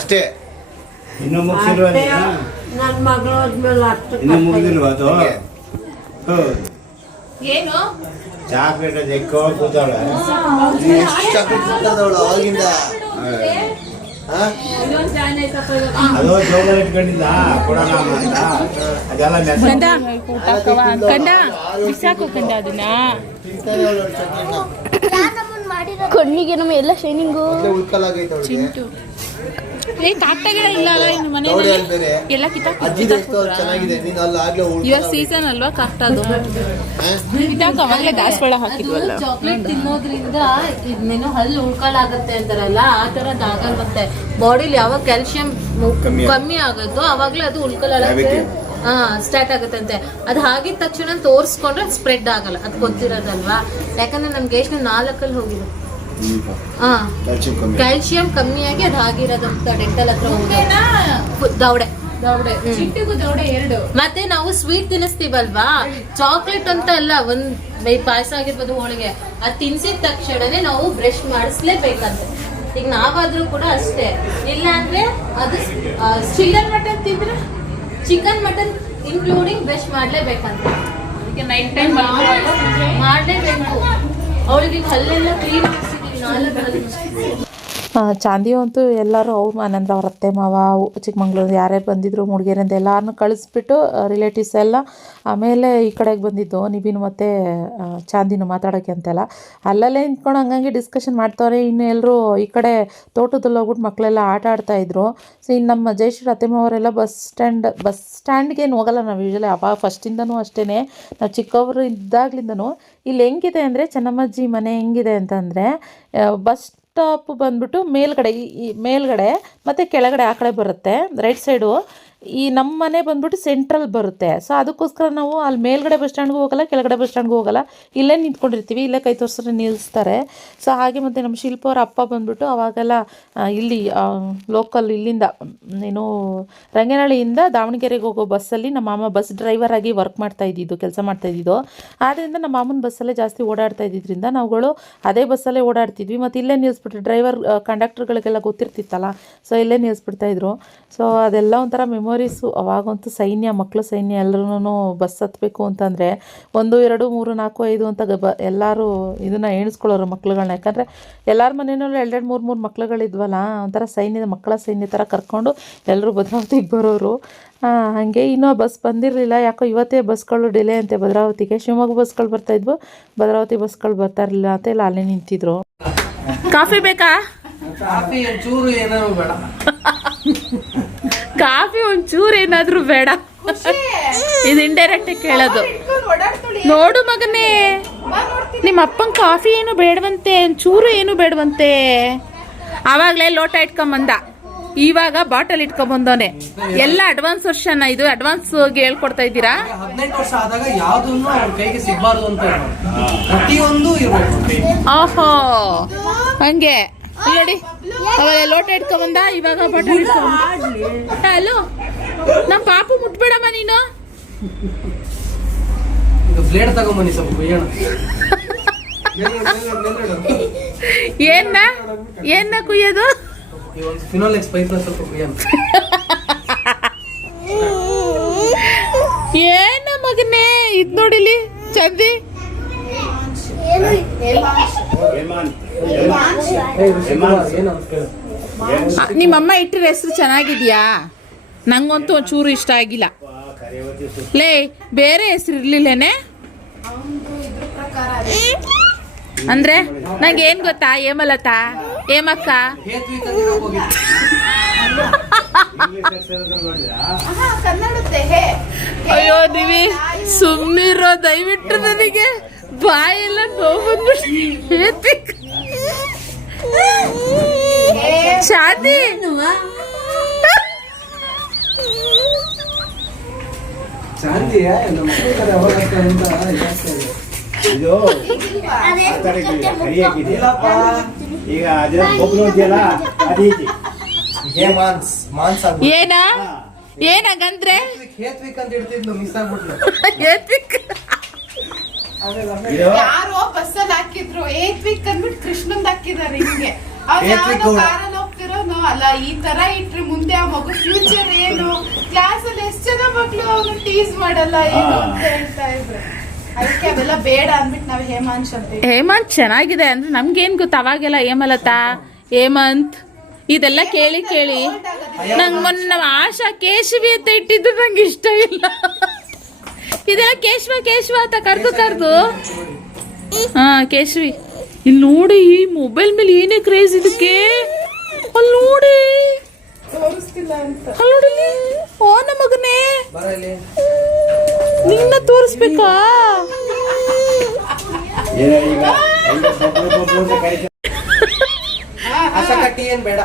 ಅಷ್ಟೇ. ಇನ್ನು ಮುಗಿಸಿಲ್ವಾ? ನನ್ನ ಮಗಳು ಹೋದ್ಮೇಲೆ ಅಷ್ಟು ಇನ್ನು ಮುಗಿದಿಲ್ವಾ ಅದು? ಏನು ಚಾಕ್ಲೇಟ್ ಎಕ್ಕೋ ಕೂತಾಳೆ. ಎಷ್ಟು ಚಾಕ್ಲೇಟ್ ತಿಂತಾದವಳು ಅವಾಗಿಂದ. ಅದು ಜೋಗ ಇಟ್ಕೊಂಡಿದ್ದ ಕೊಡೋಣ ಅಂತ ಅದೆಲ್ಲ ಬಿಸಾಕೋಕಂಡ ಅದನ್ನ. ಕಣ್ಣಿಗೆ ನಮ್ಮ ಎಲ್ಲ ಶೈನಿಂಗು. ಉಳ್ಕಲಾಗೈತೆ ಅವಳಿಗೆ. ಏ ಕಾಟಗಳ ಇಲ್ಲ ಅಲ್ಲ ಇನ್ನು ಮನೆಯಲ್ಲಿ ಎಲ್ಲ ಚೆನ್ನಾಗಿದೆ. ನೀನು ಅಲ್ಲ ಆಗ್ಲೇ ಇವಾಗ ಸೀಸನ್ ಅಲ್ವಾ ಕಾಟದು. ಕಿತ್ತಾಕ ಅವಾಗಲೇ ದಾಸವಾಳ ಹಾಕಿದ್ವಲ್ಲ. ಚಾಕ್ಲೇಟ್ ತಿನ್ನೋದ್ರಿಂದ ಇನ್ನೇನೋ ಹಲ್ಲು ಉಳ್ಕೊಳ್ಳಾಗತ್ತೆ ಅಂತಾರಲ್ಲ, ಆ ತರದ್ ಆಗಲ್ವಂತೆ. ಬಾಡಿಲಿ ಯಾವಾಗ ಕ್ಯಾಲ್ಸಿಯಂ ಕಮ್ಮಿ ಆಗುತ್ತೋ ಅವಾಗ್ಲೇ ಅದು ಉಳ್ಕೊಳ್ಳಕ್ಕೆ ಸ್ಟಾರ್ಟ್ ಆಗುತ್ತಂತೆ. ಅದು ಆಗಿದ ತಕ್ಷಣ ತೋರಿಸ್ಕೊಂಡ್ರೆ ಸ್ಪ್ರೆಡ್ ಆಗಲ್ಲ. ಅದು ಗೊತ್ತಿರೋದಲ್ವಾ? ಯಾಕಂದ್ರೆ ನಮ್ಗೆ ಎಷ್ಟು 4 ಹೋಗಿದೆ. ಕ್ಯಾಲ್ಸಿಯಂ ಕಮ್ಮಿಯಾಗಿ ಅದು ಆಗಿರೋದಂತ ಡೆಂಟಲ್ ಹತ್ರ ದೌಡೆ ಚಿಟ್ಟಿಗೂ ದೌಡೆ 2. ಮತ್ತೆ ನಾವು ಸ್ವೀಟ್ ತಿನ್ನಿಸ್ತೀವಲ್ವಾ, ಚಾಕ್ಲೇಟ್ ಅಂತ ಅಲ್ಲ, ಒಂದ್ ಪಾಯಸ ಆಗಿರ್ಬೋದು, ಹೋಳಿಗೆ, ಅದು ತಿನ್ಸಿದ ತಕ್ಷಣನೇ ನಾವು ಬ್ರಷ್ ಮಾಡಿಸ್ಲೇಬೇಕಂತೆ. ಈಗ ನಾವಾದ್ರೂ ಕೂಡ ಅಷ್ಟೇ. ಇಲ್ಲ ಅಂದ್ರೆ ಅದು ಚಿಕನ್ ಮಟನ್ ತಿಂದ್ರೆ ಚಿಕನ್ ಮಟನ್ ಇನ್ಕ್ಲೂಡಿಂಗ್ ಬ್ರಷ್ ಮಾಡ್ಲೇಬೇಕಂತೆ. ನೈಟ್ ಟೈಮ್ ಮಾಡ್ಲೇಬೇಕು. ಅವಳಿಗೆ ಹಲ್ಲೆಲ್ಲ ಕ್ಲೀನ್ ಮಾಡಿಸಿದೀವಿ 4 ಹಲ್ಲು. ಚಾಂದಿ ಅಂತೂ ಎಲ್ಲರೂ ಅವ್ರ ಮನೆ ಅಂದ್ರೆ ಅವ್ರ ಅತ್ತೆ ಮಾವ ಚಿಕ್ಕಮಂಗ್ಳೂರು ಯಾರ್ಯಾರು ಬಂದಿದ್ರು ಮುಡ್ಗೇರಿಂದ ಎಲ್ಲರನ್ನೂ ಕಳಿಸ್ಬಿಟ್ಟು ರಿಲೇಟಿವ್ಸ್ ಎಲ್ಲ ಆಮೇಲೆ ಈ ಕಡೆಗೆ ಬಂದಿದ್ದು ನಿಬಿನ್ ಮತ್ತು ಚಾಂದಿನೂ ಮಾತಾಡೋಕ್ಕೆ ಅಂತೆಲ್ಲ ಅಲ್ಲಲ್ಲೇ ನಿಂತ್ಕೊಂಡು ಹಂಗಂಗೆ ಡಿಸ್ಕಷನ್ ಮಾಡ್ತವ್ರೆ. ಇನ್ನು ಎಲ್ಲರೂ ಈ ಕಡೆ ತೋಟದಲ್ಲಿ ಹೋಗ್ಬಿಟ್ಟು ಮಕ್ಕಳೆಲ್ಲ ಆಟ ಆಡ್ತಾಯಿದ್ರು. ಸೊ ಇನ್ನು ನಮ್ಮ ಜಯಶ್ರೀ ಅತ್ತೆ ಮಾವರೆಲ್ಲ ಬಸ್ ಸ್ಟ್ಯಾಂಡ್ಗೇನು ಹೋಗಲ್ಲ ನಾವು ಯೂಶಲಿ. ಅವಾಗ ಫಸ್ಟಿಂದನೂ ಅಷ್ಟೇ, ನಾವು ಚಿಕ್ಕವರು ಇದ್ದಾಗ್ಲಿಂದನೂ ಇಲ್ಲಿ ಹೆಂಗಿದೆ ಅಂದರೆ ಚೆನ್ನಮ್ಮಜ್ಜಿ ಮನೆ ಹೆಂಗಿದೆ ಅಂತಂದರೆ ಬಸ್ ಸ್ಟಾಪ್ ಬಂದ್ಬಿಟ್ಟು ಮೇಲ್ಗಡೆ ಈ ಮೇಲ್ಗಡೆ ಮತ್ತು ಕೆಳಗಡೆ ಆ ಕಡೆ ಬರುತ್ತೆ ರೈಟ್ ಸೈಡು. ಈ ನಮ್ಮ ಮನೆ ಬಂದ್ಬಿಟ್ಟು ಸೆಂಟ್ರಲ್ ಬರುತ್ತೆ. ಸೊ ಅದಕ್ಕೋಸ್ಕರ ನಾವು ಅಲ್ಲಿ ಮೇಲ್ಗಡೆ ಬಸ್ ಸ್ಟ್ಯಾಂಡ್ಗೂ ಹೋಗಲ್ಲ, ಕೆಳಗಡೆ ಬಸ್ ಸ್ಟ್ಯಾಂಡ್ಗೂ ಹೋಗಲ್ಲ, ಇಲ್ಲೇ ನಿಂತ್ಕೊಂಡಿರ್ತೀವಿ, ಇಲ್ಲೇ ಕೈ ತೋರಿಸಿದ್ರೆ ನಿಲ್ಲಿಸ್ತಾರೆ. ಸೊ ಹಾಗೆ ಮತ್ತು ನಮ್ಮ ಶಿಲ್ಪ ಅವ್ರ ಅಪ್ಪ ಬಂದ್ಬಿಟ್ಟು ಅವಾಗೆಲ್ಲ ಇಲ್ಲಿ ಲೋಕಲ್ ಇಲ್ಲಿಂದ ಏನು ರಂಗನಹಳ್ಳಿಯಿಂದ ದಾವಣಗೆರೆಗೆ ಹೋಗೋ ಬಸ್ಸಲ್ಲಿ ನಮ್ಮ ಮಾಮ ಬಸ್ ಡ್ರೈವರ್ ಆಗಿ ವರ್ಕ್ ಮಾಡ್ತಾಯಿದ್ದು, ಕೆಲಸ ಮಾಡ್ತಾಯಿದ್ದು. ಆದ್ದರಿಂದ ನಮ್ಮ ಮಾಮನ ಬಸ್ಸಲ್ಲೇ ಜಾಸ್ತಿ ಓಡಾಡ್ತಾ ಇದ್ದಿದ್ದರಿಂದ ನಾವುಗಳು ಅದೇ ಬಸ್ಸಲ್ಲೇ ಓಡಾಡ್ತಿದ್ವಿ. ಮತ್ತು ಇಲ್ಲೇ ನಿಲ್ಲಿಸ್ಬಿಟ್ಟು ಡ್ರೈವರ್ ಕಂಡಕ್ಟರ್ಗಳಿಗೆಲ್ಲ ಗೊತ್ತಿರ್ತಿತ್ತಲ್ಲ, ಸೊ ಇಲ್ಲೇ ನಿಲ್ಲಿಸ್ಬಿಡ್ತಾಯಿದ್ರು. ಸೊ ಅದೆಲ್ಲ ಒಂಥರ ಮೆಮೊರೀಸು. ಅವಾಗಂತೂ ಸೈನ್ಯ, ಮಕ್ಕಳು ಸೈನ್ಯ, ಎಲ್ಲರೂ ಬಸ್ ಹತ್ತಬೇಕು ಅಂತಂದರೆ 1 2 3 4 5 ಅಂತ ಎಲ್ಲರೂ ಇದನ್ನು ಎಣಿಸ್ಕೊಳ್ಳೋರು ಮಕ್ಳುಗಳನ್ನ. ಯಾಕಂದರೆ ಎಲ್ಲರ ಮನೆಯಲ್ಲೂ 2 2 3 3 ಮಕ್ಳುಗಳಿದ್ವಲ್ಲ, ಒಂಥರ ಸೈನ್ಯದ ಮಕ್ಕಳ ಸೈನ್ಯ ಥರ ಕರ್ಕೊಂಡು ಎಲ್ಲರೂ ಭದ್ರಾವತಿಗೆ ಬರೋರು. ಹಾಗೆ ಇನ್ನೂ ಬಸ್ ಬಂದಿರಲಿಲ್ಲ, ಯಾಕೋ ಇವತ್ತೇ ಬಸ್ಗಳು ಡಿಲೇ ಅಂತೆ ಭದ್ರಾವತಿಗೆ. ಶಿವಮೊಗ್ಗ ಬಸ್ಗಳು ಬರ್ತಾಯಿದ್ವು, ಭದ್ರಾವತಿ ಬಸ್ಗಳು ಬರ್ತಾ ಇರಲಿಲ್ಲ ಅಂತ ಎಲ್ಲ ಅಲ್ಲೇ ನಿಂತಿದ್ರು. ಕಾಫಿ ಬೇಕಾ? ಕಾಫಿ ಚೂರು ಏನಾದ್ರು ಬೇಡ. ಕಾಫಿ ಒಂಚೂರು ಏನಾದ್ರೂ ಬೇಡ. ಇದು ಇಂಡೈರೆಕ್ಟ್ ಕೇಳೋದು. ನೋಡು ಮಗನೇ, ನಿಮ್ಮ ಅಪ್ಪಂಗೆ ಕಾಫಿ ಏನು ಬೇಡವಂತೆ, ಒಂಚೂರು ಏನು ಬೇಡವಂತೆ. ಆವಾಗಲೇ ಲೋಟ ಇಟ್ಕೊಂಬಂದ, ಇವಾಗ ಬಾಟಲ್ ಇಟ್ಕೊಂಬಂದವನೆ. ಎಲ್ಲ ಅಡ್ವಾನ್ಸ್ ವರ್ಷನ ಇದು, ಅಡ್ವಾನ್ಸ್ ಹೇಳ್ಕೊಡ್ತಾ ಇದ್ದೀರಾ? 18 ವರ್ಷ ಆದಾಗ ಯಾವ್ದನ್ನು ಅವ್ರ ಕೈಗೆ ಸಿಗ್ಬಾರ್ದು ಅಂತ ಪ್ರತಿಯೊಂದು ಇರ್ಬೇಕು. ಓಹೋ ಹಂಗೆ ನೋಡಿ, ಅವಾಗ ಲೋಟ ಇಟ್ಕೊಂಬಂದ, ಇವಾಗ ಬಾಟಲ್ ಇಟ್ಕೊಂಬಂದ. ಹಲೋ, ನಮ್ಮ ಪಾಪು ಮುಟ್ಬೇಡಮ್ಮ ನೀನು. ಬ್ಲೇಡ್ ತಗೊಂಬನ್ನಿ ಸ್ವಲ್ಪ ಕುಯ್ಯೋಣ. ಏನ್ನ ಕುಯ್ಯೋದು? ಫಿನೋಲೆಕ್ಸ್ ಪೈಪ್ ಸ್ವಲ್ಪ ಕುಯ್ಯೋಣ. ಏನ ಮಗನೇ ಇದ್ ನೋಡಿಲಿ ಚಂದಿ. ನಿಮ್ಮಮ್ಮ ಇಟ್ಟಿರೋ ಹೆಸರು ಚೆನ್ನಾಗಿದ್ಯಾ? ನಂಗಂತೂ ಒಂಚೂರು ಇಷ್ಟ ಆಗಿಲ್ಲ. ಲೇ ಬೇರೆ ಹೆಸರು ಇರ್ಲಿಲ್ಲೇನೆ ಅಂದ್ರೆ ನಂಗೆ ಏನ್ ಗೊತ್ತಾ, ಹೇಮಲತಾ, ಹೇಮಕ್ಕ. ಅಯ್ಯೋ ನೀವಿ ಸುಮ್ಮನಿರೋ ದಯವಿಟ್ಟು, ನನಗೆ ಬಾಯೆಲ್ಲ ನೋವು ಬಂದ್ಬಿಟ್ಟು. ಶಾದಿ ಇದು ಈಗ ಅದ್ರ ಒಬ್ರು ಇದೆಯಲ್ಲ ಅದೀತಿ ಏನ ಏನಂಗಂದ್ರೆ ಹೇತ್ವಿಕ್ ಅಂತ ಇಡ್ತಿದ್ಲು, ಮಿಸ್ ಆಗ್ಬಿಟ್ಲು. ಯಾರೋ ಬಸ್ಸಲ್ಲಿ ಹಾಕಿದ್ರು ಏತ್ವಿಕ್ ಅಂದ್ಬಿಟ್ಟು ಕೃಷ್ಣಂದ್ ಹಾಕಿದಾರೆ ಹಿಂಗೆ. ಅವ್ರು ಯಾವ್ದೋ ಕಾರಲ್ಲಿ ಹೋಗ್ತಿರೋನು ಅಲ್ಲ, ಈ ತರ ಇಟ್ರೆ ಮುಂದೆ ಆ ಮಗು ಫ್ಯೂಚರ್ ಏನು, ಕ್ಲಾಸಲ್ಲಿ ಎಷ್ಟು ಜನ ಮಕ್ಳು ಅವ್ನು ಟೀಸ್ ಮಾಡಲ್ಲ ಏನು ಅಂತ ಹೇಳ್ತಾ ಇದ್ರು. ಅದಕ್ಕೆ ಅವೆಲ್ಲ ಬೇಡ ಅಂದ್ಬಿಟ್ಟು ನಾವು ಹೇಮಾಂಶ್ ಅಂತ. ಹೇಮಂತ್ ಚೆನ್ನಾಗಿದೆ ಅಂದ್ರೆ ನಮ್ಗೇನ್ ಗೊತ್ತ, ಅವಾಗೆಲ್ಲ ಹೇಮಲತಾ, ಹೇಮಂತ್ ಇದೆಲ್ಲ ಕೇಳಿ ಕೇಳಿ ನಂಗೆ ಮೊನ್ನೆ ಆಶಾ ಕೇಶವಿ ಅಂತ ಇಟ್ಟಿದ್ದು ನಂಗೆ ಇಷ್ಟ ಇಲ್ಲ. ಇದೆಲ್ಲ ಕೇಶವ ಅಂತ ಕರ್ದು ಹಾ ಕೇಶವಿ. ಇಲ್ಲಿ ನೋಡಿ ಈ ಮೊಬೈಲ್ ಮೇಲೆ ಏನೇ ಕ್ರೇಜ್ ಇದಕ್ಕೆ. ಅಲ್ಲಿ ನೋಡಿ ತೋರಿಸ್ತಿಲ್ಲ ಅಂತ. ಅಲ್ಲಿ ನೋಡಿ, ಓ ನಮ್ಮ ಮಗನೇ ನಿನ್ನ ತೋರಿಸ್ಬೇಕಾ? ಟೀ ಏನ್ ಬೇಡ,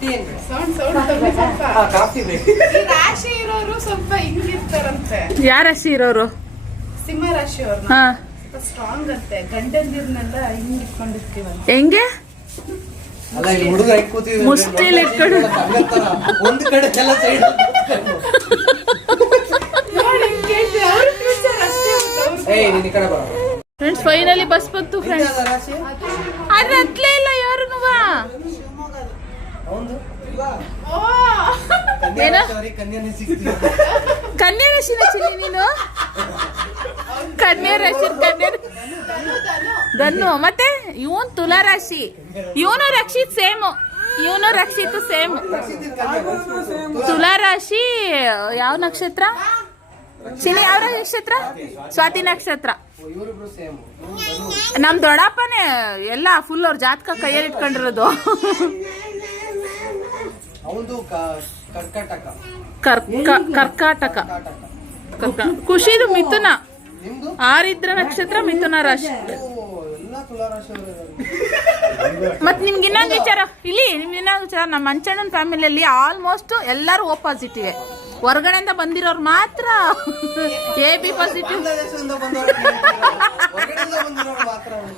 ಟೀ ಏನ್ ಬೇಡ, ಕಾಫಿ ಬೇಕು. ರಾಶಿ ಇರೋರು ಸ್ವಲ್ಪ ಹಿಂಗಿರ್ತಾರಂತೆ. ಯಾವ ರಾಶಿ ಇರೋರು? ಸಿಂಹ ರಾಶಿ ಅವ್ರು ಹಾ ಸ್ಟ್ರಾಂಗ್ ಅಂತೆ, ಗಂಡಂದಿರ್ನೆಲ್ಲ ಹಿಂಗ್ ಇಟ್ಕೊಂಡಿರ್ತೀವಂತೆ. ಹೆಂಗೆ? ಅಲ್ಲ ಇಲ್ಲಿ ಹುಡುಗ ಐಕ್ ಕೂತಿದ್ರೆ ಮುಷ್ಟಿಲಿ ಇಟ್ಕೊಂಡು ಒಂದ್ ಕಡೆ ಎಲ್ಲ ಸೈಡ್ ಏಯ್ ನೀನ್ ಈ ಕಡೆ ಬರ. ಫ್ರೆಂಡ್ಸ್ ಫೈನಲಿ ಬಸ್ ಬಂತು ಫ್ರೆಂಡ್ಸ್. ಆದ್ರೆ ಹತ್ಲೇ ಇಲ್ಲ ಯಾರು. ಕನ್ಯಾ ರಾಶಿನ ಚಿಲ್ಲಿ ನೀನು? ಕನ್ಯಾ ರಾಶಿ ಧನು. ಮತ್ತೆ ಇವನ್ ತುಲಾ ರಾಶಿ, ಇವನು ರಕ್ಷಿತ್ ಸೇಮ್, ಇವನು ರಕ್ಷಿತ್ ಸೇಮ್. ತುಲಾ ರಾಶಿ ಯಾವ ನಕ್ಷತ್ರ? ಚಿನಿ ಯಾವ ನಕ್ಷತ್ರ? ಸ್ವಾತಿ ನಕ್ಷತ್ರ. ನಮ್ ದೊಡ್ಡಪ್ಪನೇ ಎಲ್ಲ ಫುಲ್ ಅವ್ರ ಜಾತಕ ಕೈಯಲ್ಲಿ ಇಟ್ಕೊಂಡಿರೋದು. ಕರ್ಕಾಟಕ. ಖುಷಿದು ಮಿಥುನ. ಆರಿದ್ರ ನಕ್ಷತ್ರ ಮಿಥುನ ರಾಶಿ. ಮತ್ ನಿಮ್ಗೆ ಇನ್ನೊಂದು ವಿಚಾರ ಇಲ್ಲಿ, ನಿಮ್ಗೆ ಇನ್ನೊಂದು ವಿಚಾರ, ನಮ್ಮ ಮಂಚಣ್ಣನ ಫ್ಯಾಮಿಲಿಯಲ್ಲಿ ಆಲ್ಮೋಸ್ಟ್ ಎಲ್ಲರೂ ಓ ಪಾಸಿಟಿವ್. ಹೊರಗಡೆಯಿಂದ ಬಂದಿರೋರು ಮಾತ್ರ AB ಪಾಸಿಟಿವ್.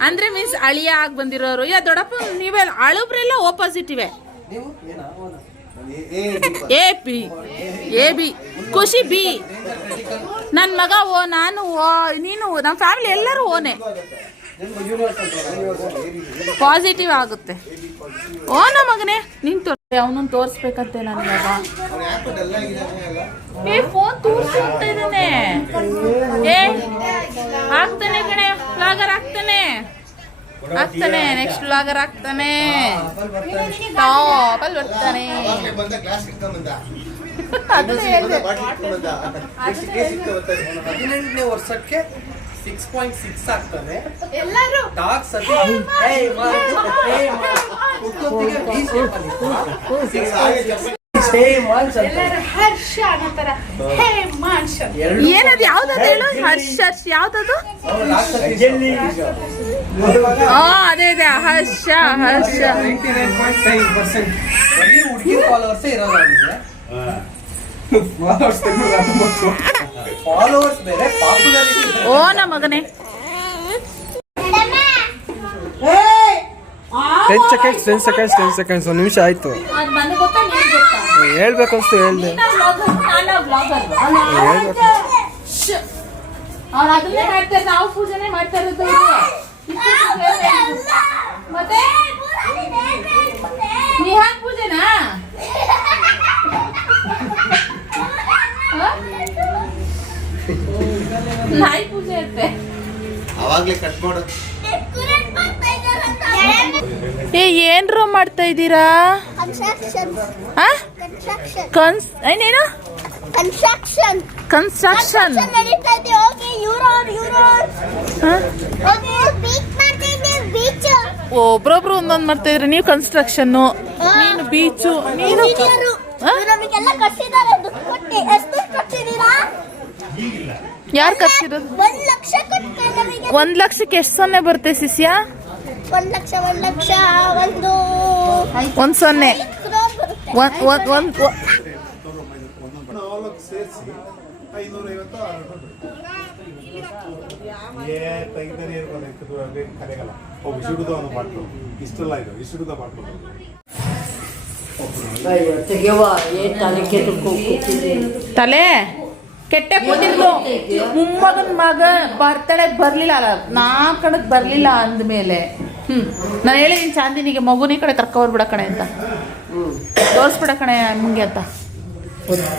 ಅಂದ್ರೆ ಮೀನ್ಸ್ ಅಳಿಯ ಆಗಿ ಬಂದಿರೋರು. ಯಾ ದೊಡ್ಡಪ್ಪ ನೀವೇ ಅಳುಬ್ರೆಲ್ಲ ಓ ಪಾಸಿಟಿವ್. AB ಖುಷಿ B, ನನ್ನ ಮಗ ಓ, ನಾನು ಓ, ನೀನು, ನಮ್ಮ ಫ್ಯಾಮಿಲಿ ಎಲ್ಲರೂ ಓನೆ. ಪಾಸಿಟಿವ್ ಆಗುತ್ತೆ. ಓ ನಮ್ಮ ಮಗನೇ ನೀನ್ ಅವನನ್ನ ತೋರಿಸ್ಬೇಕಂತೆ ನಾನು ಇವಾಗ. ಫೋನ್ ತೋರಿಸ್ತಾ ಇದ್ದಾನೆ. ಆಗ್ತಾನೆ ಕಣೆ, ವ್ಲಾಗರ್ ಆಗ್ತಾನೆ. ನೆಕ್ಸ್ಟ್ ವ್ಲಾಗರ್ ಆಗ್ತಾನೆ. ಟಾಪ್ ಅಲ್ಲಿ ಬರ್ತಾನೆ. 18ನೇ ವರ್ಷಕ್ಕೆ 6.6 ಆಗ್ತಾನೆ ಎಲ್ಲರೂ. ಡಾಗ್ ಸತಿ ಹರ್ಷ ಅನ್ನೋತರ ಹೇಮಾಂಶ್. ಏನದು? ಯಾವ್ದದು ಹೇಳು? ಹರ್ಷ ಯಾವ್ದದು? ಅದೇ ಹರ್ಷ. 99.5% ಬರೀ ಹುಡುಗಿ ಫಾಲೋವರ್ಸೇ ಇರೋದು ಅವನಿಗೆ. ಫಾಲೋವರ್ಸ್ ಬೇರೆ, ಪಾಪ್ಯುಲಾರಿಟಿ. ಓ ನಮ್ಮ ಮಗನೇ 10 seconds 1 ನಿಮಿಷ ಆಯ್ತು. ಹೇಳ್ಬೇಕು ಅನ್ಸ್ತು ಹೇಳ್ದೆ. ಅವ್ರು ಅದನ್ನೇ ಮಾಡ್ತಾರೆ, ನಾವು ಪೂಜೆನೆ ಮಾಡ್ತಾ ಇರೋದು. ಮತ್ತೆ ನೀ ಹ್ಯಾಂಗ್ ಪೂಜೆನಾ? ಆಗ್ಲೇ ಕಟ್ ಮಾಡು. ಏನ್ರ ಮಾಡ್ತಾ ಇದ್ದೀರಾ? ಏನೇನು ಕನ್ಸ್ಟ್ರಕ್ಷನ್? ಒಬ್ರೊಬ್ರು ಒಂದೊಂದು ಮಾಡ್ತಾ ಇದ್ರಿ. ನೀವು ಕನ್ಸ್ಟ್ರಕ್ಷನ್ನು, ನೀನು ಬೀಚು, ನೀನು ಯಾರು ಕಟ್ಸಿರೋದು? 1 ಲಕ್ಷಕ್ಕೆ ಎಷ್ಟು ಸೊನ್ನೆ ಬರುತ್ತೆ ಶಿಷ್ಯ? 1 ಲಕ್ಷ 1 ಲಕ್ಷ ಒಂದು ಸೊನ್ನೆ ತಲೆ ಕೆಟ್ಟೆ ಕೂತಿದ್ಲು. ಮೊಮ್ಮಗನ ಮಗ ಬರ್ತಡೆ ಬರ್ಲಿಲ್ಲ ಅಲ್ಲ, ಕಣಕ್ ಬರ್ಲಿಲ್ಲ ಅಂದ್ಮೇಲೆ ನಾನು ಹೇಳಿದೀನಿ ಚಾಂದಿನಿಗೆ, ಮಗುನಿ ಕಡೆ ಕರ್ಕೊಬರ್ಬಿಡ ಕಣೆ ಅಂತ, ತೋರಿಸ್ಬಿಡ ಕಣೆ ಅಮ್ಮಂಗೆ ಅಂತ.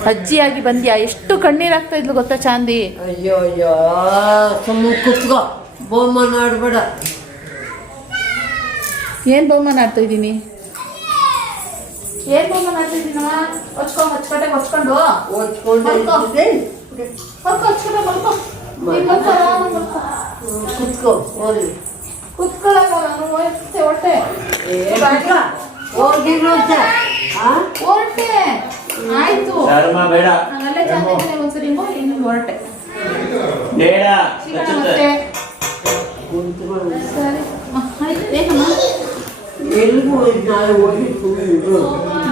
ಅಜ್ಜಿಯಾಗಿ ಬಂದ್ಯಾ? ಎಷ್ಟು ಕಣ್ಣೀರಾಗ್ತಾ ಇದ್ಲು ಗೊತ್ತಾ ಚಾಂದಿ? ಅಯ್ಯೋ ಅಯ್ಯೋ ಸುಮ್ಮನೆ ಕುತ್ಕೋ, ಬಹುಮಾನ ಆಡ್ಬೇಡ. ಏನ್ ಬಹುಮಾನ ಆಡ್ತಾ ಇದ್ದೀನಿ? ಏನ್ ಬಹುಮಾನ ಆಡ್ತಾ ಇದ್ದೀನಮ್ಮ? ಹೊಚ್ಕಟ್ಟೆ ಹೊಚ್ಕೊಂಡು ಕುತ್ಕೋ ಹೋಗ್ಲಿ, ಕುತ್ಕೊಳ್ಳಲ್ಲ ನಾನು, ಹೊಟ್ಟೆ ಹೊರಟೆ. ಆಯ್ತು, ಅಲ್ಲೇ ಚಾಂದಿನಿ ಒಂದ್ಸರಿ ಹೊರಟೆ.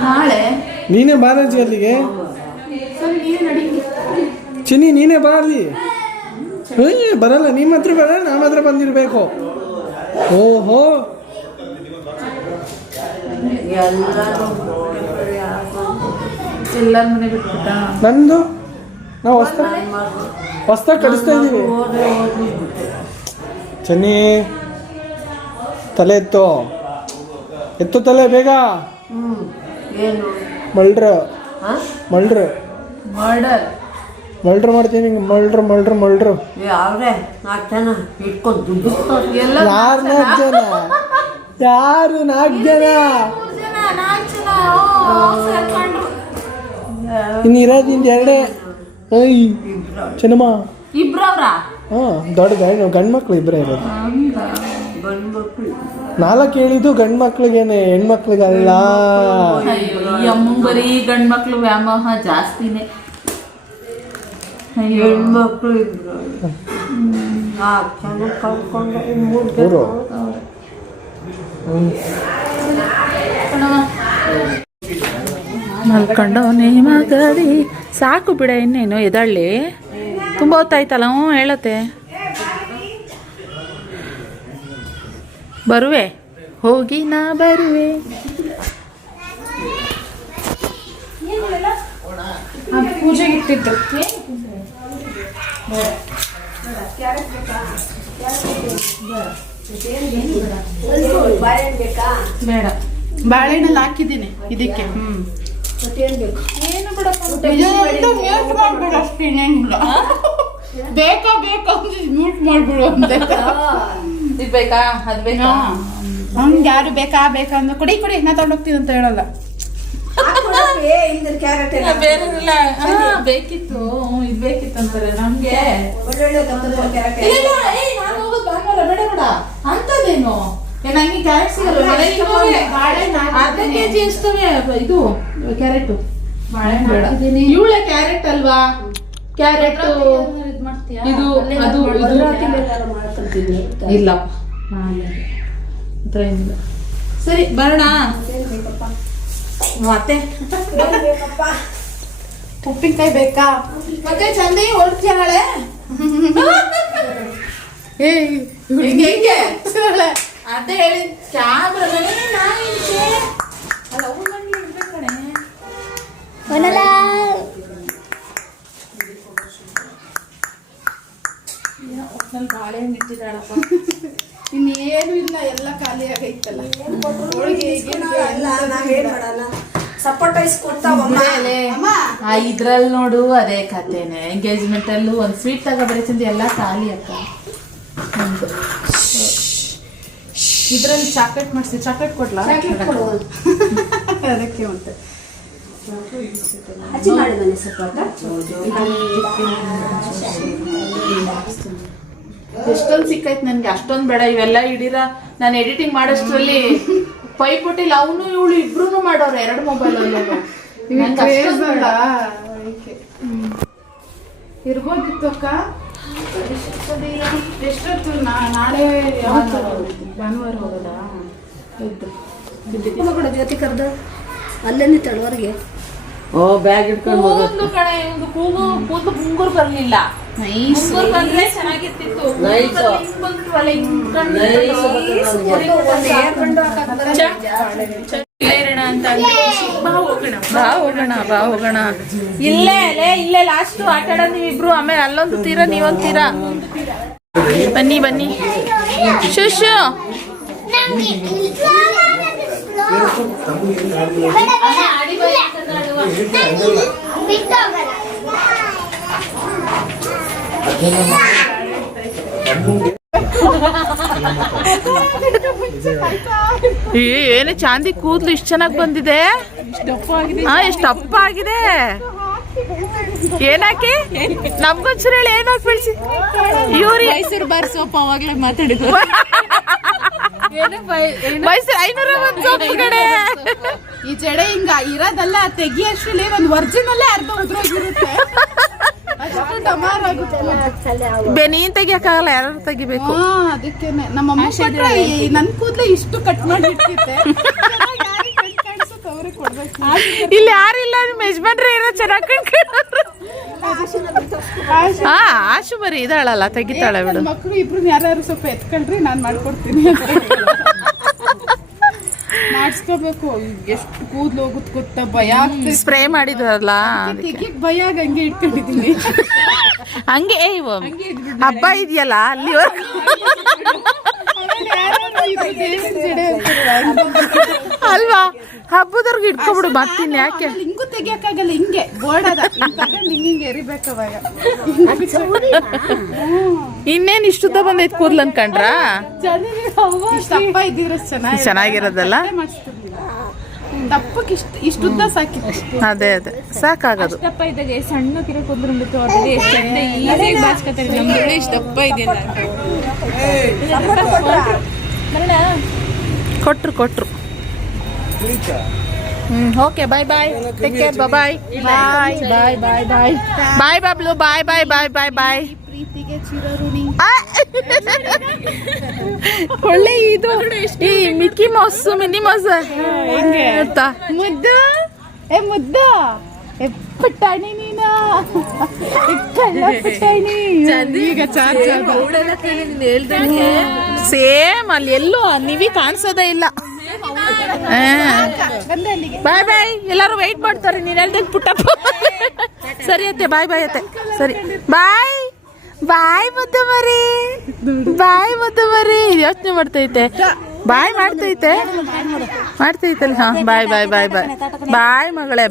ನಾಳೆ ನೀನೇ ಬಾರಾಜಿ ಅಲ್ಲಿಗೆ. ಸರಿ ನೀನು ನಡಿ. ಚಿನ್ನಿ ನೀನೇ ಬಾ ಅಲ್ಲಿ. ಬರಲ್ಲ, ನಿಮ್ಮ ಹತ್ರ ಬರಲ್ಲ, ನಮ್ಮ ಹತ್ರ ಬಂದಿರಬೇಕು. ಓಹೋ, ಎಲ್ಲರ ಮನೆ ಬಿಟ್ಬಿಟ್ಟ. ನಂದು ನಾವು ಹೊಸ್ದಾಗಿ ಕಳಿಸ್ತಾ ಇದ್ದೀವಿ. ಚೆನ್ನಿ ತಲೆ ಎತ್ತು ತಲೆ ಬೇಗ. ಮಲ್ಡ್ರ ಮಾಡ್ತೀನಿ. ಮಲ್ಡ್ರು ಯಾವ್ರೆ 4 ಜನ ಇಟ್ಕೊಂಡು ದುಡ್ಡು ಯಾರು 4 ಜನ? ಯಾರು 4 ಜನ? ಇನ್ನು ಇರೋದಿಂದ 2. ಚೆನ್ನಮ್ಮ ಇಬ್ರವ್ರ? ದೊಡ್ಡ ಗಂಡು ಮಕ್ಳು ಇಬ್ಬರೇ ಇರೋದು. 4 ಹೇಳಿದ್ದು ಗಂಡು ಮಕ್ಳಿಗೇನೆ, ಹೆಣ್ಮಕ್ಳಿಗಲ್ಲ. ಅಮ್ಮಂಗ್ ಬರೀ ಗಂಡು ಮಕ್ಳು ವ್ಯಾಮೋಹ ಜಾಸ್ತಿನೇ. ಹೆಣ್ಮಕ್ಳು ಇದ್ರು ಚೆನ್ನಾಗಿ ಕಳ್ಕೊಂಡು ಮಲ್ಕೊಂಡವನೇ ಮಗಡಿ. ಸಾಕು ಬಿಡ, ಇನ್ನೇನು ಎದಳ್ಳಿ. ತುಂಬ ಹೊತ್ತಾಯ್ತಲ್ಲ. ಹೇಳತ್ತೆ ಬರುವೆ, ಹೋಗಿ ನಾ ಬರುವೆ. ಪೂಜೆಗೆ ಇಟ್ಟಿದ್ದು ಬೇಡ, ಬಾಳೆಹಣ್ಣಲ್ಲಿ ಹಾಕಿದ್ದೀನಿ ಇದಕ್ಕೆ. ಏನು ಮ್ಯೂಟ್ ಮಾಡ್ಬಿಡು, ಅಷ್ಟು ಇನ್ನೇನಿಲ್ಲ. ಬೇಕಾ ಮ್ಯೂಟ್ ಮಾಡ್ಬಿಡು ಅಂತ. ಇದು ಬೇಕಾ ಅದು ಬೇಕಾ? ಹಂಗೆ ಯಾರು ಬೇಕಾ ಅಂದ್ರೆ ಕುಡಿ ನಾ ತಗೊಂಡೋಗ್ತೀನಿ ಅಂತ ಹೇಳಲ್ಲ. ಬೇರೆ ಬೇಕಿತ್ತು, ಇದು ಬೇಕಿತ್ತು ಅಂತಾರೆ ನಮ್ಗೆ. ನಾನು ಹೋಗೋದು ಭಾನುವಾರ, ಬೇಡ ಅಂತದೇನು ನಂಗೆ ಕ್ಯಾರೆಟ್ ಸಿಗಲ್ಲ. ಅರ್ಧ ಕೆಜಿ ಎಷ್ಟವೆ ಇದು ಕ್ಯಾರೆಟ್? ಇವಳೆ ಕ್ಯಾರೆಟ್ ಅಲ್ವಾ? ಕ್ಯಾರೆಟ್ ಇದು ಅದು ಇಲ್ಲ ಸರಿ ಬರೋಣ ಮತ್ತೆ. ಉಪ್ಪಿನಕಾಯಿ ಬೇಕಾ ಮತ್ತೆ? ಚಂದಿ ಹೊರಡ್ತೀಯ ನಾಳೆ? ಹೆಂಗೆ ಅದೇ ಹೇಳಿ ಕ್ಯಾಮ್ರಾ ಅಲ್ಲ ಬಾಳೆಹಣ್ಣು ಇಟ್ಟಿದ್ದಾಳಪ್ಪ. ಇನ್ನೇನು ಇಲ್ಲ, ಎಲ್ಲ ಖಾಲಿ ಆಗೈತಲ್ಲ. ಸಪೋರ್ಟ್ ಇದ್ರಲ್ಲಿ ನೋಡು ಅದೇ ಕಥೆನೆ. ಎಂಗೇಜ್ಮೆಂಟ್ ಅಲ್ಲೂ ಒಂದು ಸ್ವೀಟ್ ತಗೋಬರಿ ಚಂದ, ಎಲ್ಲ ಖಾಲಿ ಅಕ್ಕ. ಇದ್ರಲ್ಲಿ ಚಾಕ್ಲೇಟ್ ಮಾಡಿಸಿ, ಚಾಕ್ಲೇಟ್ ಕೊಡ್ಲಾ? ಅದಕ್ಕೆ ಮತ್ತೆ ಎಷ್ಟೊಂದು ಸಿಕ್ಕೈತ್ ನನ್ಗೆ, ಅಷ್ಟೊಂದು ಬೇಡ ಇವೆಲ್ಲ ಇಡೀರ. ನಾನು ಎಡಿಟಿಂಗ್ ಮಾಡೋಷ್ಟ್ರಲ್ಲಿ ಪೈಪೋಟಿಲ್ ಅವನು ಇವಳು ಇಬ್ರು ಮಾಡೋರು 2 ಮೊಬೈಲ್ ಇರ್ಬೋದಿತ್ತು ಅಕ್ಕ. ಎಷ್ಟೊತ್ತು ನಾಳೆ ಯಾವತ್ತು ಭಾನುವಾರ ಹೋಗೋದಾ? ಜೊತೆ ಕರ್ದ ಅಲ್ಲೇ ತಳವರೆಗೆ ಓ ಬ್ಯಾಗ್ ಇಟ್ಕೊಂಡು ಕೂದಲು ಕಡೆ ಇವ್ದು ಕೂದಲು ಮುಂಗುರು ಬರ್ಲಿಲ್ಲ. ಮುಂಗುರು ಬಂದ್ರೆ ಚೆನ್ನಾಗಿರ್ತಿತ್ತು. ಬಾ ಹೋಗೋಣ. ಇಲ್ಲೇ ಲಾಸ್ಟ್ ಆಟ ಆಡೋದು ನೀವಿಬ್ರು, ಆಮೇಲೆ ಅಲ್ಲೊಂದು ತೀರ ನೀವೊಂದು ತೀರ. ಬನ್ನಿ ಶುಶು. ಏನು ಚಾಂದಿ ಕೂದಲು ಇಷ್ಟು ಚೆನ್ನಾಗಿ ಬಂದಿದೆ. ಎಷ್ಟು ದಪ್ಪ ಆಗಿದೆ. ಏನಾಕಿ ನಮ್ಗೊಂಚೂರು ಹೇಳಿ, ಏನಾಗಿ ಬೆಳೆಸಿ ಇವ್ರಿ ಮೈಸೂರು ಬಾರ್ ಸೋಪ್ ಅವಾಗ್ಲೇ ಮಾತಾಡಿದ್ರು. ಮೈಸೂರು 500 ಸೋಪ್ ಕಡೆ. ಈ ಜಡೆ ಹಿಂಗ ಇರೋದಲ್ಲ, ತೆಗಿಯಷ್ಟರಲ್ಲಿ ಒಂದು ಒರಿಜಿನಲ್ಲೇ ಅರ್ಧ ಉದ್ರೋಗಿರುತ್ತೆ. ನೀನ್ ತೆಗಿಯಕ್ಕಾಗಲ್ಲ, ಯಾರು ತೆಗಿಬೇಕು. ಅದಕ್ಕೇನೆ ನಮ್ಮಮ್ಮ ನನ್ ಕೂದಲೇ ಇಷ್ಟು ಕಟ್ ಮಾಡಿ ಇಟ್ಟಿದ್ದೆ. ಅವ್ರಿಗೆ ಕೊಡ್ಬೇಕು. ಇಲ್ಲಿ ಯಾರಿಲ್ಲ, ನಿಮ್ಮ ಯಜಮಾನ್ರೆ ಏನೋ ಚೆನ್ನಾಗಿ ಆಶು ಬರೀ ಇದಾಳಲ್ಲ, ತೆಗಿತಾಳೆ ಬಿಡು. ಮಕ್ಕಳು ಇಬ್ರು ಯಾರು ಸ್ವಲ್ಪ ಎತ್ಕೊಳ್ರಿ, ನಾನ್ ಮಾಡ್ಕೊಡ್ತೀನಿ. ಮಾಡಿಸ್ಕೋಬೇಕು. ಎಷ್ಟು ಕೂದಲು ಹೋಗುತ್ತೆ ಗೊತ್ತಾ, ಭಯ ಆಗ್ತದೆ. ಸ್ಪ್ರೇ ಮಾಡಿದ್ರಲ್ಲ ತೆಗಿಯಕ್ ಭಯ ಆಗ ಹಂಗೆ ಇಟ್ಕೊಂಡಿದ್ದೀನಿ. ಹಂಗೆ ಹಬ್ಬ ಇದೆಯಲ್ಲ ಅಲ್ಲಿ ಅಲ್ವಾ, ಹಬ್ಬದವ್ರಿಗೆ ಇಟ್ಕೊಬಿಡು. ಮತ್ತಿನ್ ಯಾಕೆ ಹಿಂಗೂ ತೆಗಿಯಕ್ಕಾಗಲ್ಲ, ಹಿಂಗೆ ಬೋರ್ಡ್ ಅದ ಹಿಂಗೆ ಎರಿಬೇಕು ಅವಾಗ. ಇನ್ನೇನ್ ಇಷ್ಟುದ್ದ ಬಂದೈತ್ ಕೂದ್ಲು ಅನ್ಕಂಡ್ರ? ದಪ್ಪ ಇದ್ದಿದ್ರೆ ಚೆನ್ನಾಗಿರೋದಲ್ಲ. ದಪ್ಪಕ್ಕೆ ಇಷ್ಟುದ್ದ ಸಾಕಿತ್ತು. ಅದೇ ಸಾಕಾಗದು. ದಪ್ಪ ಇದ್ದಾಗ ಸಣ್ಣ ಕಿರ ಕೂದಲು ಬಾಚ್ಕೊತಾರೆ. ನಮ್ಗೆ ಇಷ್ಟು ದಪ್ಪ ಇದೆಯಲ್ಲ. ಕೊಟ್ರು. Okay, bye take care. Bye Bablu. Bye. ಪ್ರೀತಿಗೆ ಚಿರಋಣಿ. ಒಳ್ಳೆ ಇದು ಈ ಮಿಕ್ಕಿ ಮೌಸ್, ಮಿನಿ ಮೌಸ್ ಮುದ್ದು ಪುಟ್ಟಾಣಿ ನೀನಾ, ಪುಟ್ಟಾಣಿ. ಈಗ ಸೇಮ್ ಅಲ್ಲಿ ಎಲ್ಲೂ ನೀವಿ ಕಾಣಿಸೋದೇ ಇಲ್ಲ. ಬಾಯ್. ಎಲ್ಲರೂ ವೆಯ್ಟ್ ಮಾಡ್ತಾರೆ, ನೀನ್ ಹೇಳ್ದಂಗೆ ಪುಟ್ಟಪ್ಪ. ಸರಿ ಅತ್ತೆ, ಬಾಯ್ ಅತ್ತೆ. ಸರಿ ಬಾಯ್ ಮುದ್ದು ಮರಿ. ಯೋಚನೆ ಮಾಡ್ತೈತೆ, ಬಾಯ್ ಮಾಡ್ತೈತಲ್ಲ. ಹಾ, ಬಾಯ್. ಬಾಯ್ ಮಗಳೇ.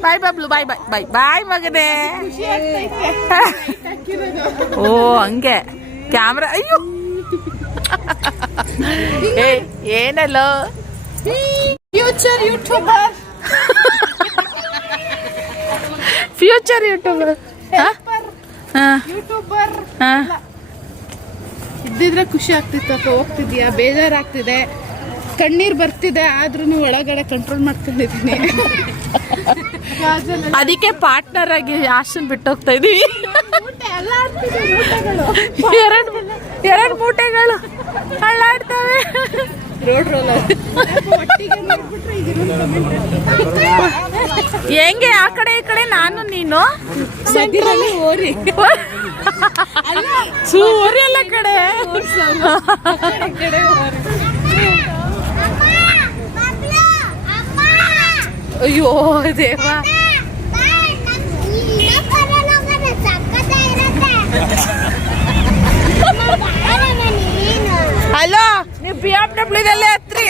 ಬಾಯ್ ಬಬ್ಲು. ಬಾಯ್ ಮಗನೇ. ಓ ಹಂಗೆ ಕ್ಯಾಮ್ರಾ. ಅಯ್ಯೋ ಏನಲ್ಲೋ ಫ್ಯೂಚರ್ ಯೂಟ್ಯೂಬರ್. ಇದ್ದಿದ್ರೆ ಖುಷಿ ಆಗ್ತಿತ್ತು. ಹೋಗ್ತಿದ್ಯಾ, ಬೇಜಾರಾಗ್ತಿದೆ, ಕಣ್ಣೀರ್ ಬರ್ತಿದೆ, ಆದ್ರೂ ಒಳಗಡೆ ಕಂಟ್ರೋಲ್ ಮಾಡ್ಕೊಂಡಿದ್ದೀನಿ. ಅದಕ್ಕೆ ಪಾರ್ಟ್ನರ್ ಆಗಿ ಆಶನ್ ಬಿಟ್ಟೋಗ್ತಾ ಇದೀವಿ. ಎರಡು ಮೂಟೆಗಳು ಅಳ್ಳಾಡ್ತವೆ. ಹೆಂಗೆ ಆ ಕಡೆ ಈ ಕಡೆ, ನಾನು ನೀನು ಓರಿ ಎಲ್ಲ ಕಡೆ. ಅಯ್ಯೋ ದೇವಾ. ಹಲೋ, ನೀವು BMW ಹತ್ರಿ.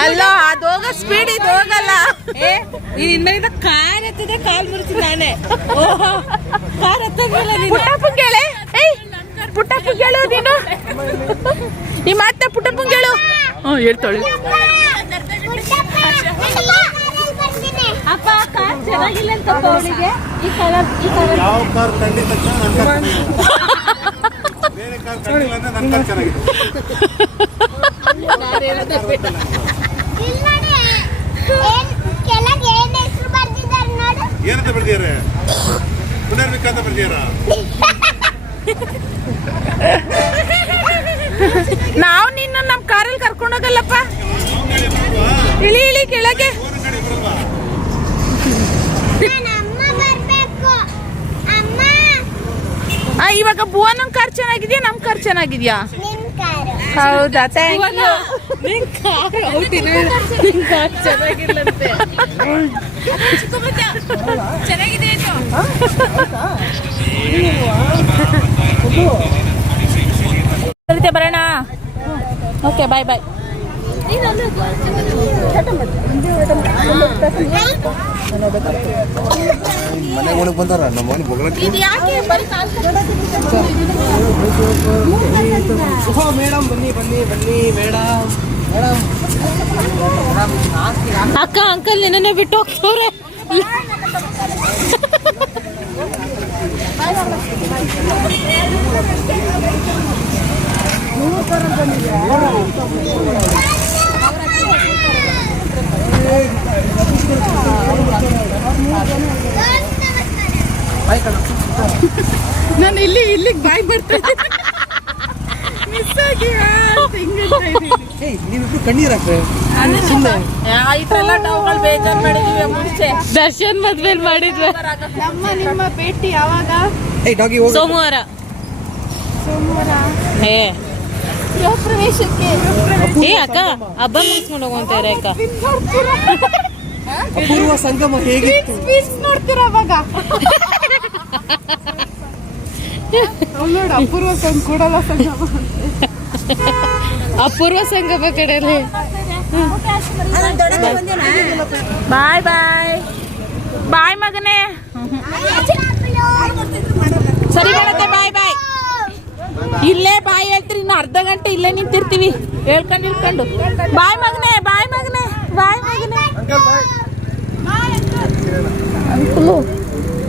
ಅಲ್ಲ ಅದು ಹೋಗ ಸ್ಪೀಡ್ ಇದು ಹೋಗಲ್ಲ. ನೀನ್ ಇನ್ಮೇಲಿಂದ ಕಾರ್ ಎತ್ತದೆ ಕಾಲ್ ಮುರಿತೀನಿ ನಾನೇ. ಕಾರ್ ಎತ್ತಂಗಿಲ್ಲ ನೀನು. ಪುಟ್ಟಪ್ಪನ್ ಕೇಳೆ. ಏಯ್ ಪುಟ್ಟಪ್ಪನ್ ಕೇಳು ನೀನು. ಈ ಮಾತ ಪುಟ್ಟಪ್ಪನ್ ಕೇಳು. ಹೇಳ್ತಾಳೆ. ಅಪ್ಪ ಕಾರ್ ಚೆನ್ನಾಗಿಲ್ಲ ಅಂತ ಅವಳಿಗೆ ಈ ಕಲರ್ ಯಾವ ಕಾರ್ ತಂಡಿ ತಕ್ಷಣ ನನ್ನ ಕಾರ್ ಬೇರೆ ಕಾರ್ ತಂದಿಲ್ಲ ಅಂದ್ರೆ ನನ್ನ ಕಾರ್ ಚೆನ್ನಾಗಿದೆ. ಏನಂತ ಬರ್ದಿದ್ದಾರೆ? ಪುನರ್ವಿಕ ಅಂತ ಬರ್ದಿದಾರ? ನಾವು ನಿನ್ನ ನಮ್ ಕಾರಲ್ಲಿ ಕರ್ಕೊಂಡೋಗಲ್ಲಪ್ಪ. ಇಳಿ ಇಳಿ ಕೆಳಗೆ. ಇವಾಗ ಭುವನನ್ ಕಾರ್ ಚೆನ್ನಾಗಿದ್ಯಾ ನಮ್ ಕಾರ್ ಚೆನ್ನಾಗಿದ್ಯಾ? ಹೌದಾ, ಥ್ಯಾಂಕ್ ಯು. ನಿನ್ ಕಾರ್ ಚೆನ್ನಾಗಿಲ್ಲಂತೆ. ಚೆನ್ನಾಗಿದೆ ಬರೋಣ. ಓಕೆ, ಬಾಯ್ ಬಾಯ್. ಮನೆಗೆ ಒಳಗೆ ಬಂದಾರ ನಮ್ಮ ಮನೆ ಬೊಗಳಕ್ಕೆ. ಮೇಡಮ್ ಬನ್ನಿ ಬನ್ನಿ ಬನ್ನಿ ಮೇಡಮ್. ಮೇಡಮ್ ಅಕ್ಕ ಅಂಕಲ್ ನಿನ್ನೆ ಬಿಟ್ಟು ಹೋಗ್ತವ್ರೆ. ನಾನು ಇಲ್ಲಿಗೆ ಬಾಯ್ ಬರ್ತೇನೆ. ಮಿಸ್ ಆಗಿ ನೀವಿಬ್ರು ಕಣ್ಣೀರ್ ಹಾಕ್ರೆ. ದರ್ಶನ್ ಮದ್ವೆಲ್ ಮಾಡಿದ್ವಿ. ನಿಮ್ಮ ಭೇಟಿ ಯಾವಾಗ? ಸೋಮವಾರ. ಗೃಹ ಪ್ರವೇಶಕ್ಕೆ ಏ ಅಕ್ಕ ಹಬ್ಬ ಮುಗಿಸ್ಕೊಂಡು ಹೋಗುವಂತಾರೆ ಅಕ್ಕ. ಅಪೂರ್ವ ಸಂಗಮ ಹೇಗಿತ್ತು? ನೋಡ್ತೀರ ಅವಾಗ? ನೋಡು ಅಪೂರ್ವ ಸಂಘ ಕೂಡಲ ಸಂಗಮ. ಅಪೂರ್ವ ಸಂಗಮ ಕಡೆಯಲ್ಲಿ. ಬಾಯ್ ಬಾಯ್ ಬಾಯ್ ಮಗನೇ. ಸರಿ ಬರುತ್ತೆ, ಬಾಯ್ ಬಾಯ್. ಇಲ್ಲೇ ಬಾಯ್ ಹೇಳ್ತೀರಿ, ಇನ್ನು ಅರ್ಧ ಗಂಟೆ ಇಲ್ಲೇ ನಿಂತಿರ್ತೀವಿ ಹೇಳ್ಕೊಂಡು. ಬಾಯ್ ಮಗನೇ, ಬಾಯ್ ಮಗನೇ, ಬಾಯ್ ಮಗನೇ. ಅಂಕಲು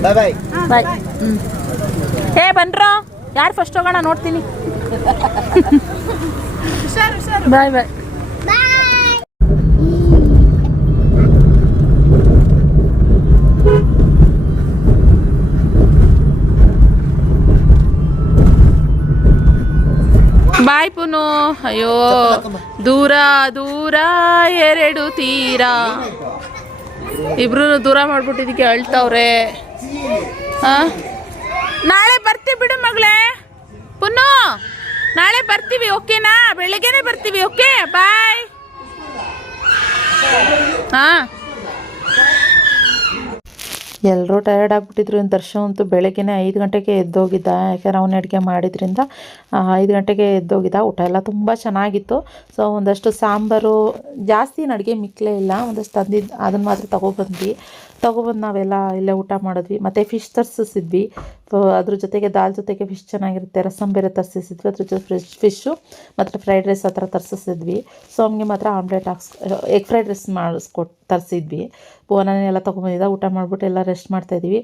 ಬಾಯ್ ಬಾಯ್ ಬಾಯ್. ಹೇ ಬನ್ರೋ, ಯಾರು ಫಸ್ಟ್ ಹೋಗೋಣ ನೋಡ್ತೀನಿ. ಬಾಯ್ ಬಾಯ್. ಬಾಯ್ ಪುನು. ಅಯ್ಯೋ ದೂರ ದೂರ ಎರಡು ತೀರ. ಇಬ್ರು ದೂರ ಮಾಡ್ಬಿಟ್ಟಿದ್ದಕ್ಕೆ ಅಳ್ತಾವ್ರೆ. ನಾಳೆ ಬರ್ತೀವಿ ಬಿಡು ಮಗಳೇ. ಪುನು ನಾಳೆ ಬರ್ತೀವಿ, ಓಕೆನಾ? ಬೆಳಿಗ್ಗೆನೆ ಬರ್ತೀವಿ, ಓಕೆ? ಬಾಯ್. ಎಲ್ಲರೂ ಟಯರ್ಡ್ ಆಗಿಬಿಟ್ಟಿದ್ರು. ದರ್ಶನ್ ಅಂತೂ ಬೆಳಗ್ಗೆನೇ 5 ಗಂಟೆಗೆ ಎದ್ದೋಗಿದ್ದ. ಯಾಕೆಂದ್ರೆ ಅವನ ಅಡುಗೆ ಮಾಡಿದ್ರಿಂದ 5 ಗಂಟೆಗೆ ಎದ್ದೋಗಿದ್ದ. ಊಟ ಎಲ್ಲ ತುಂಬ ಚೆನ್ನಾಗಿತ್ತು. ಸೊ ಒಂದಷ್ಟು ಸಾಂಬಾರು, ಜಾಸ್ತಿ ಅಡುಗೆ ಮಿಕ್ಕಲೇ ಇಲ್ಲ, ಒಂದಷ್ಟು ತಂದಿದ್ದು ಅದನ್ನು ಮಾತ್ರ ತೊಗೊಬಂದು ನಾವೆಲ್ಲ ಇಲ್ಲೇ ಊಟ ಮಾಡಿದ್ವಿ. ಮತ್ತು ಫಿಶ್ ತರಿಸಿದ್ವಿ. ಸೊ ಅದ್ರ ಜೊತೆಗೆ ದಾಲ್ ಜೊತೆಗೆ ಫಿಶ್ ಚೆನ್ನಾಗಿರುತ್ತೆ. ರಸಮ್ ಬೇರೆ ತರಿಸಿದ್ವಿ, ಅದ್ರ ಜೊತೆ ಫಿಶ್ಶು ಮತ್ತು ಫ್ರೈಡ್ ರೈಸ್ ಆ ಥರ ತರಿಸಿದ್ವಿ. ಸೊ ಅವನಿಗೆ ಮಾತ್ರ ಆಮ್ಲೆಟ್ ಎಗ್ ಫ್ರೈಡ್ ರೈಸ್ ತರಿಸಿದ್ವಿ. ಭುವನನೆಲ್ಲ ತೊಗೊಂಬಂದಿದ್ದ. ಊಟ ಮಾಡಿಬಿಟ್ಟು ಎಲ್ಲ ರೆಸ್ಟ್ ಮಾಡ್ತಾಯಿದ್ವಿ.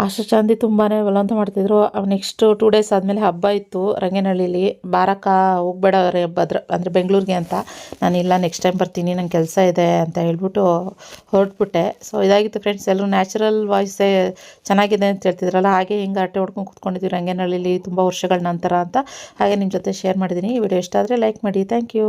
ಆಶಾ ಚಾಂದಿ ತುಂಬಾ ಬಲವಂತ ಮಾಡ್ತಿದ್ರು. ನೆಕ್ಸ್ಟ್ 2 ಡೇಸ್ ಆದಮೇಲೆ ಹಬ್ಬ ಇತ್ತು ರಂಗನಹಳ್ಳಿಲಿ. ಬಾರಕ್ಕ ಹೋಗ್ಬೇಡ ಅಂದರೆ ಬೆಂಗಳೂರಿಗೆ ಅಂತ. ನಾನಿಲ್ಲ, ನೆಕ್ಸ್ಟ್ ಟೈಮ್ ಬರ್ತೀನಿ, ನಂಗೆ ಕೆಲಸ ಇದೆ ಅಂತ ಹೇಳ್ಬಿಟ್ಟು ಹೊರಟ್ಬಿಟ್ಟೆ. ಸೊ ಇದಾಗಿತ್ತು ಫ್ರೆಂಡ್ಸ್. ಎಲ್ಲರೂ ನ್ಯಾಚುರಲ್ ವಾಯ್ಸೇ ಚೆನ್ನಾಗಿದೆ ಅಂತ ಹೇಳ್ತಿದ್ರಲ್ಲ, ಹಾಗೆ ಹಿಂಗೆ ಆಟೆ ಹೊಡ್ಕೊಂಡು ಕೂತ್ಕೊಂಡಿದ್ವಿ ರಂಗನಹಳ್ಳಿಲಿ ತುಂಬ ವರ್ಷಗಳ ನಂತರ ಅಂತ. ಹಾಗೆ ನಿಮ್ಮ ಜೊತೆ ಶೇರ್ ಮಾಡಿದ್ದೀನಿ. ಈ ವಿಡಿಯೋ ಇಷ್ಟ ಆದರೆ ಲೈಕ್ ಮಾಡಿ. Thank you.